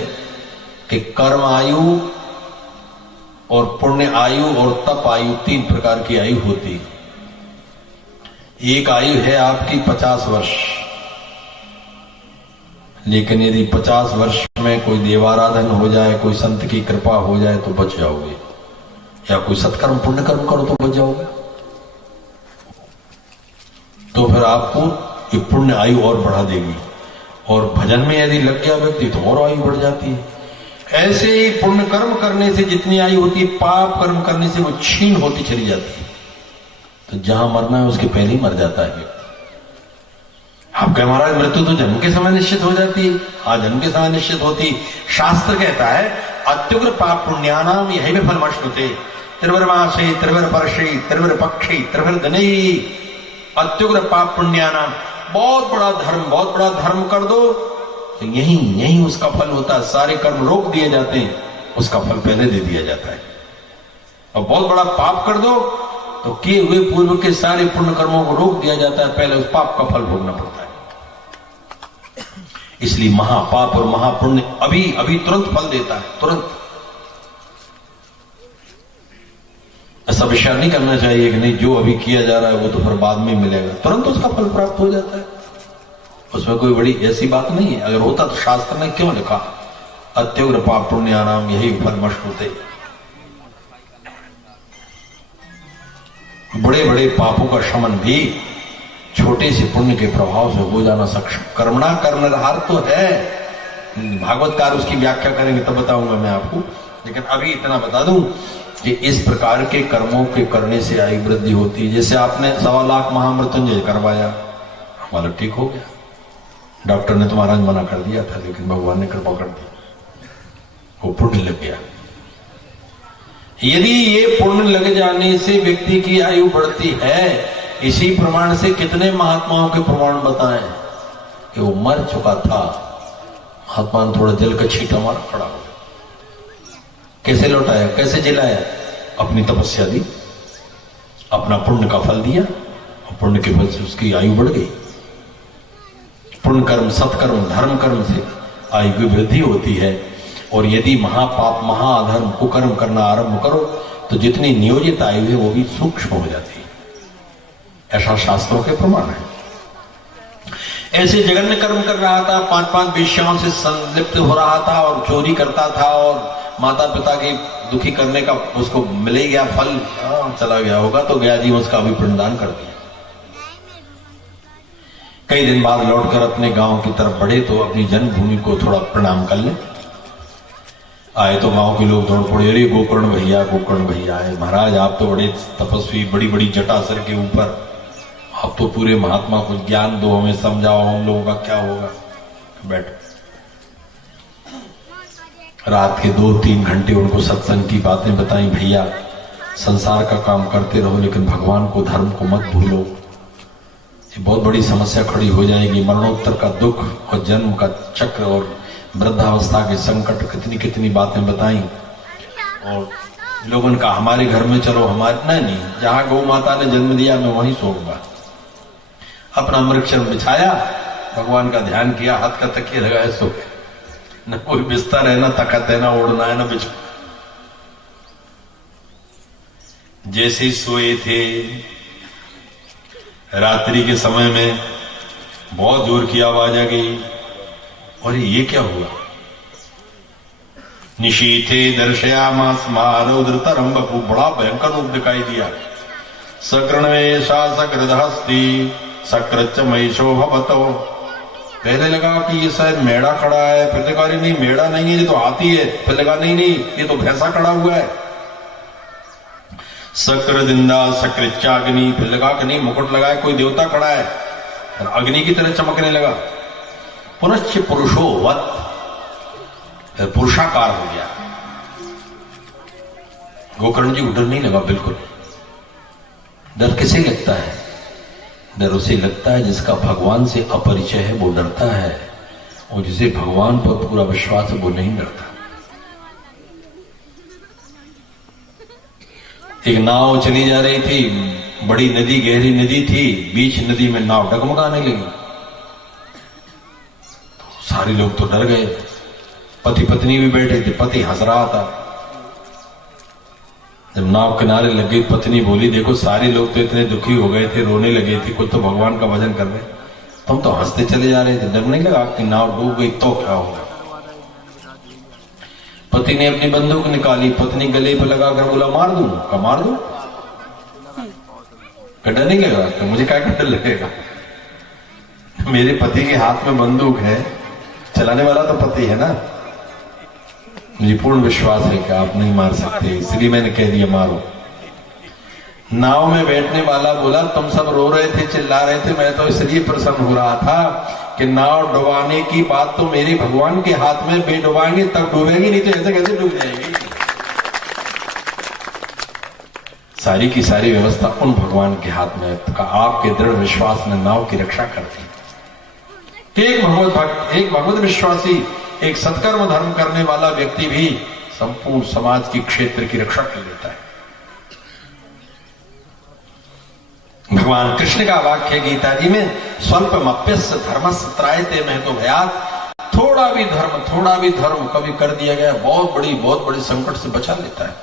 कि कर्म आयु और पुण्य आयु और तप आयु 3 प्रकार की आयु होती। एक आयु है आपकी 50 वर्ष, लेकिन यदि 50 वर्ष में कोई देवाराधन हो जाए, कोई संत की कृपा हो जाए तो बच जाओगे, या कोई सत्कर्म पुण्य कर्म करो तो बच जाओगे। तो फिर आपको ये पुण्य आयु और बढ़ा देगी, और भजन में यदि लग गया व्यक्ति तो और आयु बढ़ जाती है। ऐसे ही पुण्य कर्म करने से जितनी आयु होती है, पाप कर्म करने से वो क्षीण होती चली जाती है। तो जहां मरना है उसके पहले ही मर जाता है व्यक्ति। आप कहे महाराज मृत्यु तो जन्म के समय निश्चित हो जाती है। हाँ, जन्म के समय निश्चित होती। शास्त्र कहता है अत्युग्र पाप पुण्यानाम यही में फल मश्नुते, त्रिवर मासे त्रिवर पर्षे त्रिवर पक्षी त्रिवर दनई। अत्युग्र पाप पुण्यानाम, बहुत बड़ा धर्म कर दो तो यही उसका फल होता है। सारे कर्म रोक दिए जाते हैं, उसका फल पहले दे दिया जाता है। और बहुत बड़ा पाप कर दो तो किए हुए पूर्व के सारे पुण्य कर्मों को रोक दिया जाता है, पहले उस पाप का फल भोगना पड़ता है। इसलिए महापाप और महापुण्य अभी तुरंत फल देता है, तुरंत। ऐसा विचार नहीं करना चाहिए कि नहीं जो अभी किया जा रहा है वो तो फिर बाद में मिलेगा, तुरंत उसका फल प्राप्त हो जाता है। उसमें कोई बड़ी ऐसी बात नहीं है। अगर होता तो शास्त्र ने क्यों लिखा अत्युग्र पाप पुण्यानाम यही फल मश्नुते। बड़े बड़े पापों का शमन भी छोटे से पुण्य के प्रभाव से हो जाना सक्षम। कर्मणा कर्मधार तो है, भागवतकार उसकी व्याख्या करेंगे तब बताऊंगा मैं आपको, लेकिन अभी इतना बता दूं कि इस प्रकार के कर्मों के करने से आयु वृद्धि होती है। जैसे आपने 1.25 लाख महामृत्युंजय करवाया, हमारा ठीक हो गया। डॉक्टर ने तो महाराज मना कर दिया था, लेकिन भगवान ने कृपा कर दी, वो पुण्य लग गया। यदि ये पुण्य लग जाने से व्यक्ति की आयु बढ़ती है, इसी प्रमाण से कितने महात्माओं के प्रमाण बताएं कि वो मर चुका था, महात्मा ने थोड़ा जल का छींटा मारा, खड़ा हो गया। कैसे लौटाया, कैसे जिलाया? अपनी तपस्या दी, अपना पुण्य का फल दिया, और पुण्य के फल से उसकी आयु बढ़ गई। पुण्य कर्म, सत्कर्म, धर्म कर्म से आयु की वृद्धि होती है। और यदि महापाप, महाअधर्म, कुकर्म करना आरंभ करो तो जितनी नियोजित आयु है वो भी सूक्ष्म हो जाती है। ऐसा शास्त्रों के प्रमाण है। ऐसे जघन्य कर्म कर रहा था, 5-5 वेश्याओं से संलिप्त हो रहा था और चोरी करता था, और माता पिता के दुखी करने का उसको मिल गया फल, चला गया होगा तो गया जी, उसका भी पिंडदान कर दिया। कई दिन बाद लौटकर अपने गांव की तरफ बढ़े तो अपनी जन्मभूमि को थोड़ा प्रणाम कर ले। आए तो गांव के लोग दौड़ पड़े, अरे गोकर्ण भैया, गोकर्ण भैया आए। महाराज आप तो बड़े तपस्वी, बड़ी बड़ी जटा सर के ऊपर, आप तो पूरे महात्मा को ज्ञान दो, हमें समझाओ, हम लोगों का क्या होगा। बैठो। रात के 2-3 घंटे उनको सत्संग की बातें बताई। भैया संसार का काम करते रहो लेकिन भगवान को, धर्म को मत भूलो, ये बहुत बड़ी समस्या खड़ी हो जाएगी। मरणोत्तर का दुख और जन्म का चक्र और वृद्धावस्था के संकट, कितनी कितनी बातें बताई। और लोगों ने कहा हमारे घर में चलो, हमारे नहीं, जहां गौ माता ने जन्म दिया मैं वहीं सोऊंगा। अपना मृक्षण बिछाया, भगवान का ध्यान किया, हाथ का तकिया लगाया, सो गए। न कोई बिस्तर है, न तखत है, न ओढ़ना है, न बिछो। जैसे सोए थे, रात्रि के समय में बहुत जोर की आवाज आ गई, और ये क्या हुआ? निशीथे दर्शयामास महारौद्रतरम बपु, बड़ा भयंकर रूप दिखाई दिया। सक्रणवेशा सकृदहस्ती सकृच महिषो भवतो। पहले लगा कि ये शायद मेढ़ा खड़ा है, फिर लगा नहीं मेढ़ा नहीं है, ये तो हाथी है, फिर लगा नहीं ये तो भैंसा खड़ा हुआ है। सक्र दिंदा सक्रिचाग्नि, फिर लगा कि नहीं मुकुट लगाए कोई देवता खड़ा है, और अग्नि की तरह चमकने लगा। पुनश्च पुरुषोवत, पुरुषाकार हो गया। गोकर्ण जी को डर नहीं लगा बिल्कुल। डर किसे लगता है? डर उसे लगता है जिसका भगवान से अपरिचय है, वो डरता है, और जिसे भगवान पर पूरा विश्वास है वो नहीं डरता। एक नाव चली जा रही थी, बड़ी नदी, गहरी नदी थी, बीच नदी में नाव डगमगाने लगी। तो सारे लोग तो डर गए, पति पत्नी भी बैठे थे, पति हंस रहा था। जब नाव किनारे लग गई, पत्नी बोली देखो सारे लोग तो इतने दुखी हो गए थे, रोने लगे थे, कुछ तो भगवान का भजन कर रहे, तुम तो हंसते चले जा रहे थे, डर नहीं लगा कि नाव डूब गई तो क्या होगा? पति ने अपनी बंदूक निकाली, पत्नी गले पे लगा कर बोला मार दूं का? मार दूं? डर नहीं लगा तो मुझे क्या डर लगेगा? मेरे पति के हाथ में बंदूक है, चलाने वाला तो पति है ना। मुझे पूर्ण विश्वास है कि आप नहीं मार सकते, इसलिए मैंने कह दिया मारो। नाव में बैठने वाला बोला तुम सब रो रहे थे, चिल्ला रहे थे, मैं तो इसलिए प्रसन्न हो रहा था कि नाव डुबाने की बात तो मेरे भगवान के हाथ में, बे डुबाएंगे तब डूबेगी, नहीं तो ऐसे कैसे डूब जाएगी। सारी की सारी व्यवस्था उन भगवान के हाथ में है। आपके दृढ़ विश्वास में नाव की रक्षा करती है। एक भगवत भक्त, एक भगवत विश्वासी, एक सत्कर्म धर्म करने वाला व्यक्ति भी संपूर्ण समाज की, क्षेत्र की रक्षा कर लेता है। भगवान कृष्ण का वाक्य गीता जी में स्वल्पमप्यस्य धर्मस्य त्रायते महतो भयात्, थोड़ा भी धर्म कभी कर दिया गया बहुत बड़ी संकट से बचा लेता है।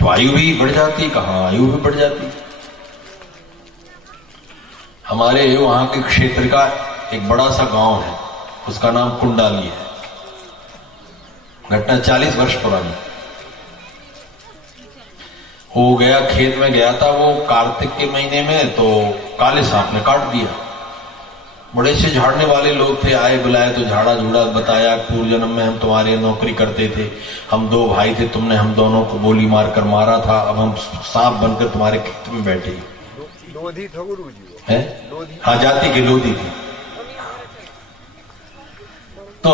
तो आयु भी बढ़ जाती, कहां आयु भी बढ़ जाती। हमारे वहां के क्षेत्र का एक बड़ा सा गांव है, उसका नाम कुंडाली है। घटना 40 वर्ष पुरानी। वो गया, खेत में गया था वो कार्तिक के महीने में, तो काले सांप ने काट दिया। बड़े से झाड़ने वाले लोग थे, आए बुलाए तो झाड़ा झूड़ा बताया, पूर्व जन्म में हम तुम्हारे नौकरी करते थे, हम 2 भाई थे, तुमने हम दोनों को गोली मारकर मारा था, अब हम सांप बनकर तुम्हारे खेत में बैठे हैं। हाँ, जाति की लोधी थी। तो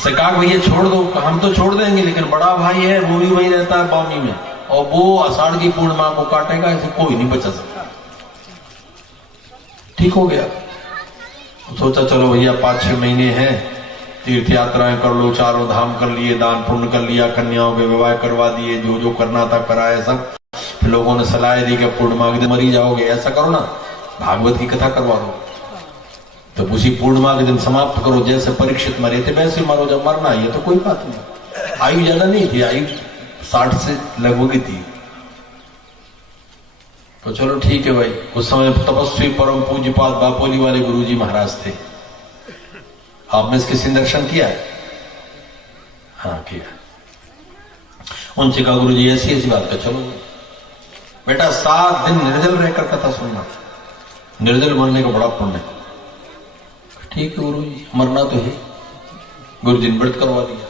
उससे कहा भैया छोड़ दो, हम तो छोड़ देंगे, लेकिन बड़ा भाई है वो भी वही रहता है बामी में, और वो आषाढ़ की पूर्णिमा को काटेगा, इसे कोई नहीं बचा सकता। ठीक हो गया। सोचा चलो भैया 5-6 महीने हैं, तीर्थ यात्राएं कर लो, चारों धाम कर लिए, दान पुण्य कर लिया, कन्याओं के विवाह करवा दिए, जो जो करना था कराया सब। फिर लोगों ने सलाह दी कि पूर्णिमा के दिन मरी जाओगे, ऐसा करो ना भागवत की कथा करवा दो, तो उसी पूर्णिमा के दिन समाप्त करो, जैसे परीक्षित मरे थे वैसे मरो, जब मरना है तो कोई बात नहीं। आयु ज्यादा नहीं थी, आयु 60 से लगभग ही थी। तो चलो ठीक है भाई। उस समय तपस्वी परम पूज्यपाद बापोली वाले गुरुजी महाराज थे। आपने इसके संदर्शन किया है? हाँ किया। उनसे कहा गुरुजी ऐसी ऐसी बात का, चलो बेटा 7 दिन निर्जल रहकर कथा सुनना, निर्जल मरने का बड़ा पुण्य है। ठीक है गुरुजी, मरना तो है। गुरुजी ने व्रत करवा दिया।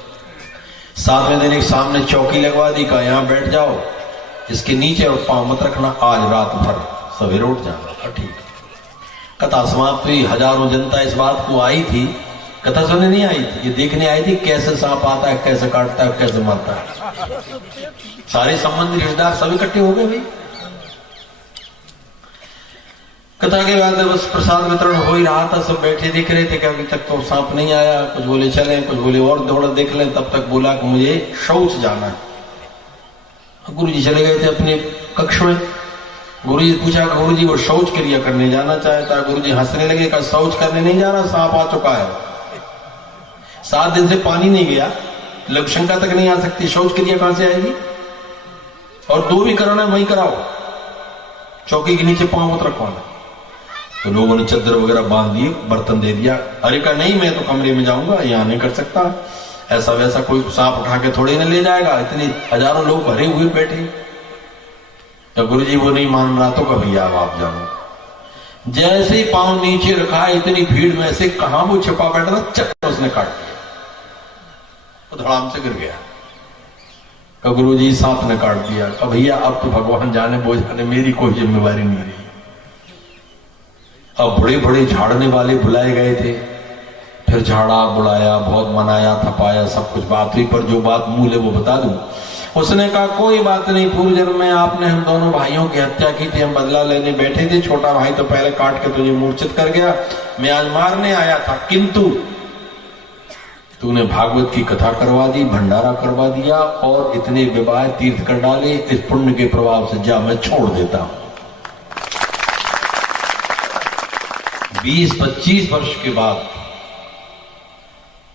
7वें दिन एक सामने चौकी लगवा दी, कहा यहां बैठ जाओ, इसके नीचे और पांव मत रखना, आज रात भर, सवेरे उठ जाना। ठीक। कथा समाप्त हुई। हजारों जनता इस बात को आई थी, कथा सुनने नहीं आई थी, ये देखने आई थी कैसे सांप आता है, कैसे काटता है, कैसे मरता है। सारे संबंधी रिश्तेदार सब इकट्ठे हो गए भाई। कथा के बाद बस प्रसाद वितरण हो ही रहा था, सब बैठे देख रहे थे कि अभी तक तो सांप नहीं आया। कुछ बोले चलें, कुछ बोले और दौड़ देख लें। तब तक बोला कि मुझे शौच जाना है। गुरुजी चले गए थे अपने कक्ष में। गुरुजी पूछा कि गुरुजी वो शौच क्रिया करने जाना चाहता है। गुरुजी हंसने लगे, कहा शौच करने नहीं जा रहा, सांप आ चुका है। 7 दिन से पानी नहीं गया, लघु शंका तक नहीं आ सकती, शौच क्रिया कहां से आएगी? और 2 भी कराना वही कराओ, चौकी के नीचे पांव मत रखवाना। तो लोगों ने चादर वगैरह बांध दिए, बर्तन दे दिया। अरे का नहीं, मैं तो कमरे में जाऊंगा, यहां नहीं कर सकता, ऐसा वैसा कोई सांप उठा के थोड़ी ना ले जाएगा, इतने हजारों लोग भरे हुए बैठे। तो गुरुजी वो नहीं मान रहा, तो कभी आप जानो। जैसे ही पांव नीचे रखा, इतनी भीड़ में से कहां वो छिपा बैठा था, चक्कर उसने काट दिया, वो धड़ाम से गिर गया। कहा गुरुजी सांप ने काट दिया। कहा भैया अब तो भगवान जाने वो जाने, मेरी कोई जिम्मेवारी नहीं रही। अब बड़े बड़े झाड़ने वाले बुलाए गए थे, फिर झाड़ा बुलाया, बहुत मनाया थपाया, सब कुछ बात हुई। पर जो बात मूल है वो बता दूं। उसने कहा कोई बात नहीं, पूर्व जन्म में आपने हम दोनों भाइयों की हत्या की थी, हम बदला लेने बैठे थे, छोटा भाई तो पहले काट के तुझे मूर्छित कर गया, मैं आज मारने आया था, किंतु तूने भागवत की कथा करवा दी, भंडारा करवा दिया और इतने विवाह तीर्थ कर डाले, इस पुण्य के प्रभाव से जा मैं छोड़ देता हूं। 20-25 वर्ष के बाद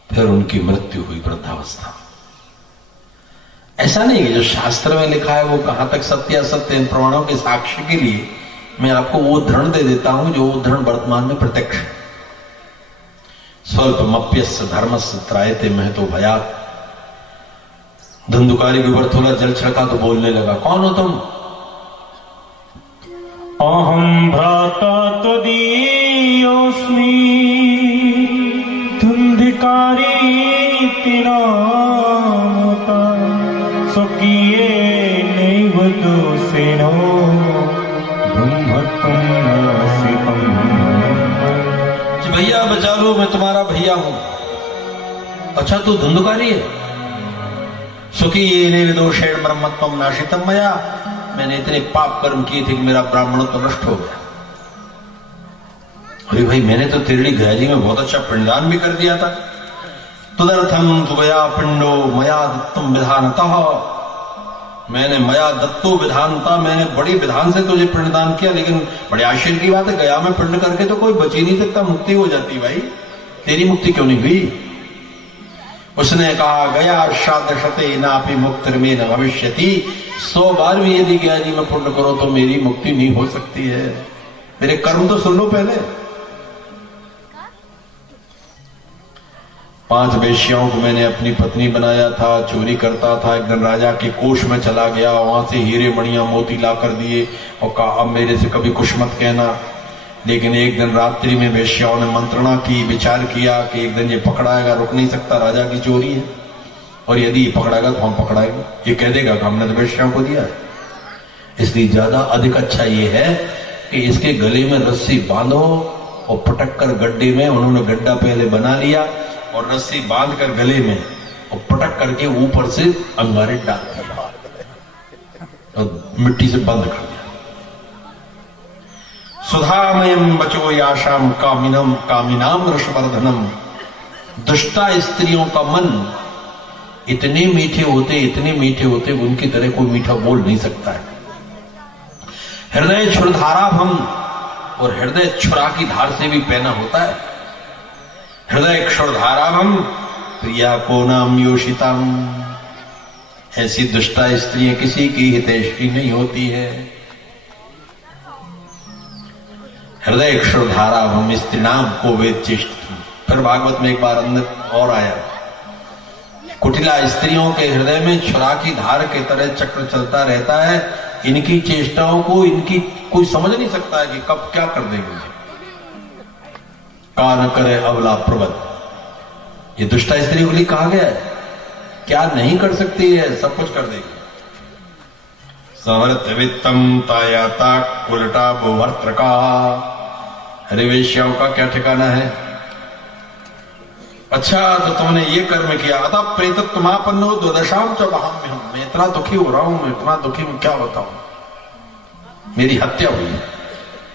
फिर उनकी मृत्यु हुई वृद्धावस्था। ऐसा नहीं है जो शास्त्र में लिखा है वो कहां तक सत्य असत्य, इन प्रमाणों के साक्ष्य के लिए मैं आपको वो उदाहरण दे देता हूं जो उदाहरण वर्तमान में प्रत्यक्ष। स्वल्पमप्यस्य धर्मस्य त्रायते महतो भयात्। धंधुकारी के ऊपर थोड़ा जल छिड़का तो बोलने लगा, कौन हो तुम? अहम भ्राता त्वदीयोऽस्मि धुंधिकारी नामता स्वकीये नैव दोषेणो ब्रह्मत्वं नासिकम्। भैया बचा लो, मैं तुम्हारा भैया हूं। अच्छा तू धुंधुकारी है? स्वकीये नैव दोषेण ब्रह्मत्वं नाशितम मया। मैंने इतने पाप कर्म किए थे कि मेरा ब्राह्मणत्व नष्ट हो गया। अरे भाई मैंने तो तिरड़ी गयाजी में बहुत अच्छा पिंडदान भी कर दिया था। तदर्थम तुगया पिंडो मया दत्तम विधानतः। मैंने मया दत्तो विधानता, मैंने बड़ी विधान से तुझे पिंडदान किया, लेकिन बड़े आश्चर्य की बात है गया में पिंड करके तो कोई बच ही नहीं सकता, मुक्ति हो जाती। भाई तेरी मुक्ति क्यों नहीं हुई? उसने कहा गया शादशते नापि मुक्तिर्मे न भविष्यति। 100 बार भी यदि गया जी में पुण्य करो तो मेरी मुक्ति नहीं हो सकती है। मेरे कर्म तो सुन लो पहले। 5 वेश्याओं को मैंने अपनी पत्नी बनाया था, चोरी करता था। एक दिन राजा के कोष में चला गया, वहां से हीरे मणियां मोती ला कर दिए और कहा अब मेरे से कभी कुछ मत कहना। लेकिन एक दिन रात्रि में वेश्याओं ने मंत्रणा की, विचार किया कि एक दिन ये पकड़ाएगा, रुक नहीं सकता, राजा की चोरी है, और यदि ये पकड़ाएगा तो हम पकड़ाएंगे। ये कह देगा कि हमने तो वेश्याओं को दिया है। इसलिए ज्यादा अधिक अच्छा ये है कि इसके गले में रस्सी बांधो और पटक कर गड्ढे में, उन्होंने गड्ढा पहले बना लिया और रस्सी बांधकर गले में और पटक करके ऊपर से अंगारे डाल दिया और मिट्टी से बंद कर दिया। सुधामयम बचो याशाम कामिनम कामिनाम रसवर्धनम। दुष्टा स्त्रियों का मन इतने मीठे होते उनकी तरह कोई मीठा बोल नहीं सकता है। हृदय छुरधारा भम, और हृदय छुरा की धार से भी पैना होता है। हृदय क्षुरधारा भम प्रिया को नाम योषिताम। ऐसी दुष्टा स्त्रियां किसी की हितैषी नहीं होती है। हृदय क्षुरधारा भम स्त्रीणाम को वेद चेष्ट। फिर भागवत में एक बार अंदर और आया, कुटिला स्त्रियों के हृदय में छुरा की धार के तरह चक्र चलता रहता है। इनकी चेष्टाओं को इनकी कोई समझ नहीं सकता है कि कब क्या कर देंगे। का न करे अवला प्रबल, ये दुष्टा स्त्री के लिए कहा गया है। क्या नहीं कर सकती है, सब कुछ कर देगी। समर्थ वित्तम तायाता कुलटा भूवर्त्र का। हरे वेश्याओं का क्या ठिकाना है। अच्छा तो तुमने ये कर्म किया, अतः प्रेत तुम्हापन्नो दुर्दशाम च वहां। मैं इतना दुखी हो रहा हूं, मैं इतना दुखी, मैं क्या बताऊं, मेरी हत्या हुई।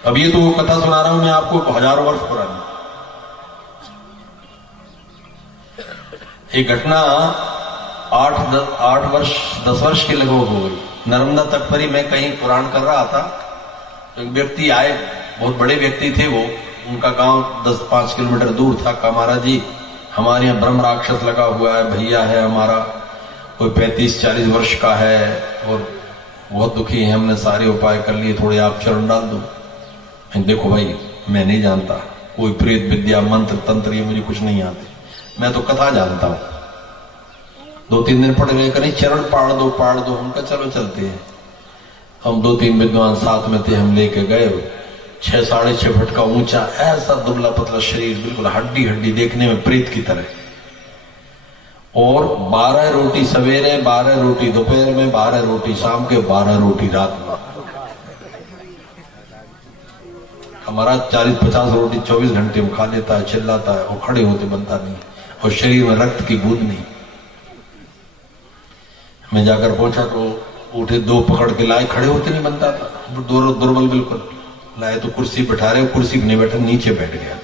अब ये तो कथा सुना रहा हूं मैं आपको हजारों वर्ष पुरानी। एक घटना 10 वर्ष के लगभग हो गई। नर्मदा तट पर ही मैं कहीं पुराण कर रहा था, तो एक व्यक्ति आए, बहुत बड़े व्यक्ति थे वो। उनका गांव 10-5 किलोमीटर दूर था। कहा महाराज जी हमारे यहाँ ब्रह्म राक्षस लगा हुआ है, भैया है हमारा, कोई 35-40 वर्ष का है और बहुत दुखी है, हमने सारे उपाय कर लिए, थोड़े आप चरण डाल दो। देखो भाई मैं नहीं जानता कोई प्रेत विद्या मंत्र तंत्र, ये मुझे कुछ नहीं आते, मैं तो कथा जानता हूं। 2-3 दिन पड़ गए, कहीं चरण पाड़ दो। हमका चलो चलते हैं। हम 2-3 विद्वान साथ में थे, हम लेके गए। 6-6.5 फुट का ऊंचा, ऐसा दुबला पतला शरीर, बिल्कुल हड्डी हड्डी, देखने में प्रेत की तरह। और 12 रोटी सवेरे, 12 रोटी दोपहर में, 12 रोटी शाम के, 12 रोटी रात में। हमारा 40-50 रोटी 24 घंटे में खा लेता है, चिल्लाता है, और खड़े होते बनता नहीं, और शरीर में रक्त की बूंद नहीं। मैं जाकर पहुंचा तो उठे, 2 पकड़ के लाए, खड़े होते नहीं बनता था, दुर्बल बिल्कुल। लाए तो कुर्सी बैठा रहे, कुर्सी पर नहीं बैठा, नीचे बैठ गया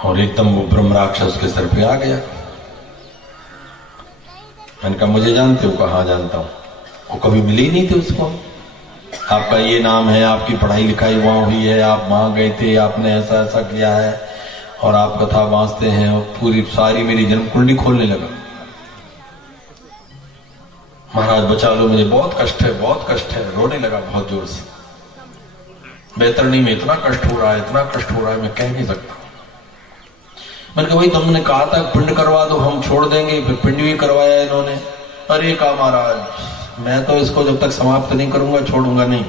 और एकदम वो ब्रह्म राक्षस के सर पे आ गया। मैंने कहा मुझे जानते हो? कहा हाँ जानता हूं। वो कभी मिले ही नहीं थे उसको। आपका ये नाम है, आपकी पढ़ाई लिखाई वहां हुई है, आप वहां गए थे, आपने ऐसा ऐसा किया है और आप कथा बांचते हैं। और पूरी सारी मेरी जन्म कुंडली खोलने लगा। महाराज बचा लो, मुझे बहुत कष्ट है, बहुत कष्ट है। रोने लगा बहुत जोर से। बैतरणी में इतना कष्ट हो रहा है, इतना कष्ट हो रहा है, मैं कह नहीं सकता। मैंने कहा भाई तुमने कहा था पिंड करवा दो, हम छोड़ देंगे, फिर पिंड भी करवाया इन्होंने। अरे कहा महाराज मैं तो इसको जब तक समाप्त नहीं करूंगा छोड़ूंगा नहीं,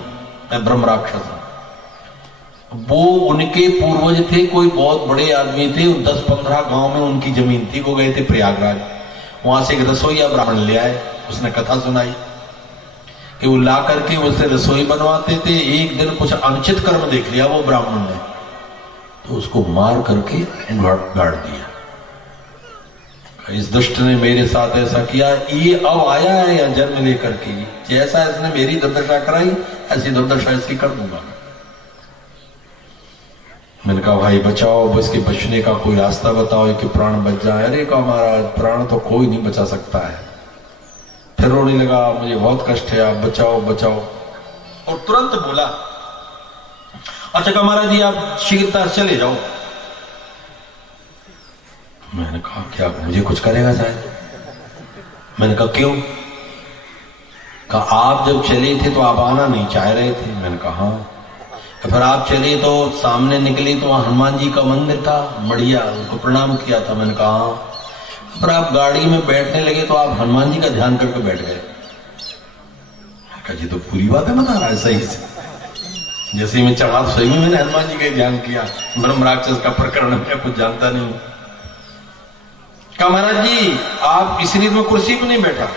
मैं ब्रह्म राक्षस हूं। वो उनके पूर्वज थे, कोई बहुत बड़े आदमी थे, 10-15 गांव में उनकी जमीन थी। वो गए थे प्रयागराज, वहां से एक रसोईया ब्राह्मण ले आए। उसने कथा सुनाई कि वो ला करके उससे रसोई बनवाते थे। एक दिन कुछ अनुचित कर्म देख लिया वो ब्राह्मण ने, तो उसको मार करके गाड़ दिया। इस दुष्ट ने मेरे साथ ऐसा किया, ये अब आया है या जन्म लेकर के, जैसा इसने मेरी दुर्दशा कराई ऐसी दुर्दशा इसकी कर दूंगा। मैंने कहा भाई बचाओ, बस के बचने का कोई रास्ता बताओ कि प्राण बच जाए। अरे कहा महाराज प्राण तो कोई नहीं बचा सकता है। फिर रोने लगा, मुझे बहुत कष्ट है, आप बचाओ बचाओ। और तुरंत बोला अच्छा कहा महाराज जी आप शीघ्रता चले जाओ। मैंने कहा क्या मुझे कुछ करेगा शायद? मैंने कहा क्यों? कहा आप जब चले थे तो आप आना नहीं चाह रहे थे। मैंने कहा हाँ। फिर आप चले तो सामने निकली तो वहां हनुमान जी का मंदिर था, मढ़िया, उनको प्रणाम किया था। मैंने कहा हाँ। फिर आप गाड़ी में बैठने लगे तो आप हनुमान जी का ध्यान करके बैठ गए। कहा जी तो पूरी बात है बता रहा है सही से। जैसे ही मैं चढ़ा सही में मैंने हनुमान जी का ध्यान किया। ब्रह्म राक्षस का प्रकरण मैं कुछ जानता नहीं। कहा महाराज जी आप इसलिए में कुर्सी पर नहीं बैठा,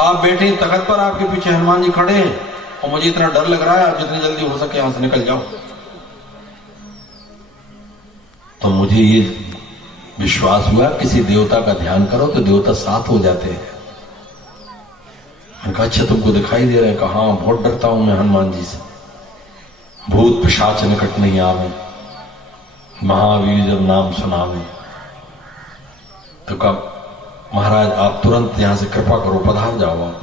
आप बैठे तख्त पर, आपके पीछे हनुमान जी खड़े हैं और मुझे इतना डर लग रहा है, आप जितनी जल्दी हो सके यहां से निकल जाओ। तो मुझे ये विश्वास हुआ किसी देवता का ध्यान करो तो देवता साथ हो जाते हैं। मैंने कहा अच्छा तुमको दिखाई दे रहे हैं? कहा हाँ, बहुत डरता हूं मैं हनुमान जी से। भूत पिशाच निकट नहीं आवे, महावीर जब नाम सुनावे। तो कहा महाराज आप तुरंत यहां से कृपा करो, पधार जाओ आप।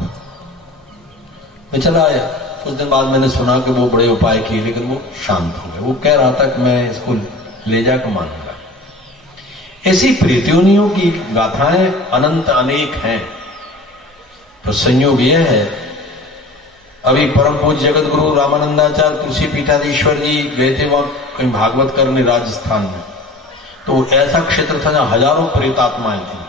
मैं चला आया। कुछ दिन बाद मैंने सुना कि वो बड़े उपाय किए, लेकिन वो शांत हो गए। वो कह रहा था कि मैं इसको ले जाकर मानूंगा। ऐसी प्रेतियोनियों की गाथाएं अनंत अनेक हैं। तो संयोग यह है, अभी परम पूज्य जगत गुरु रामानंदाचार्य तुलसी पीठाधीश्वर जी गए थे वहां कहीं भागवत करने राजस्थान में। तो ऐसा क्षेत्र था जहां हजारों प्रेतात्माएं थी।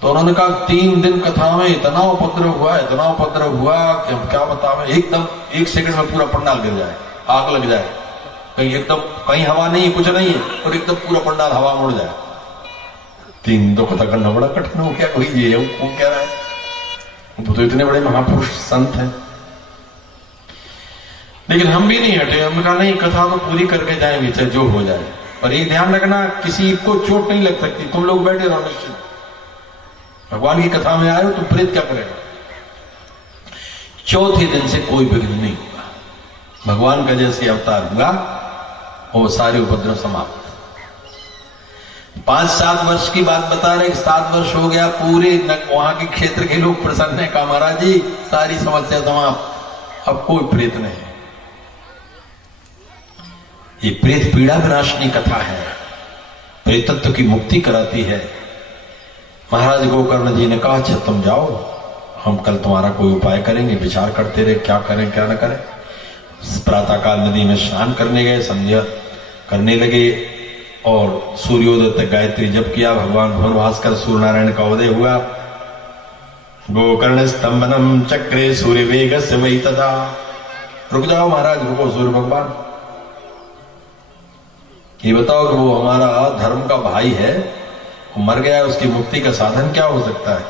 तो उन्होंने कहा 3 दिन कथा में इतना उपद्रव हुआ कि हम क्या बतावें। एकदम 1 सेकंड में पूरा पंडाल गिर जाए, आग लग जाए, कहीं एकदम कहीं हवा नहीं, कुछ नहीं है, और एकदम पूरा पंडाल हवा में उड़ जाए। 3 दिन तो कथा करना बड़ा कठिन हो। क्या कोई ये वो कह रहा है, वो तो इतने बड़े महापुरुष संत हैं। लेकिन हम भी नहीं हटे। हमने कहा नहीं, कथा तो पूरी करके जाएंगे चाहे जो हो जाए। पर एक ध्यान रखना, किसी को चोट नहीं लग सकती। तुम लोग बैठे रहो निश्चित। भगवान की कथा में आए हो तो प्रेत क्या करेगा? चौथे दिन से कोई विघ्न नहीं हुआ। भगवान का जैसे अवतार हुआ वो सारे उपद्रव समाप्त। 5-7 वर्ष की बात बता रहे, 7 वर्ष हो गया, पूरे वहां के क्षेत्र के लोग प्रसन्न है। कहा महाराज जी सारी समस्या समाप्त, अब कोई प्रेत नहीं। ये प्रेत पीड़ा विनाशनी कथा है, प्रेतत्व की मुक्ति कराती है। महाराज गोकर्ण जी ने कहा अच्छा तुम जाओ, हम कल तुम्हारा कोई उपाय करेंगे। विचार करते रहे क्या करें क्या न करें। प्रातःकाल नदी में स्नान करने गए, संध्या करने लगे और सूर्योदय तक गायत्री जप किया। भगवान भुवन भास्कर सूर्य नारायण का उदय हुआ। गोकर्ण स्तंभनम चक्रे सूर्य वेग से वही तथा। रुक जाओ महाराज, रुको सूर्य भगवान, ये बताओ कि वो हमारा धर्म का भाई है, वो मर गया, उसकी मुक्ति का साधन क्या हो सकता है?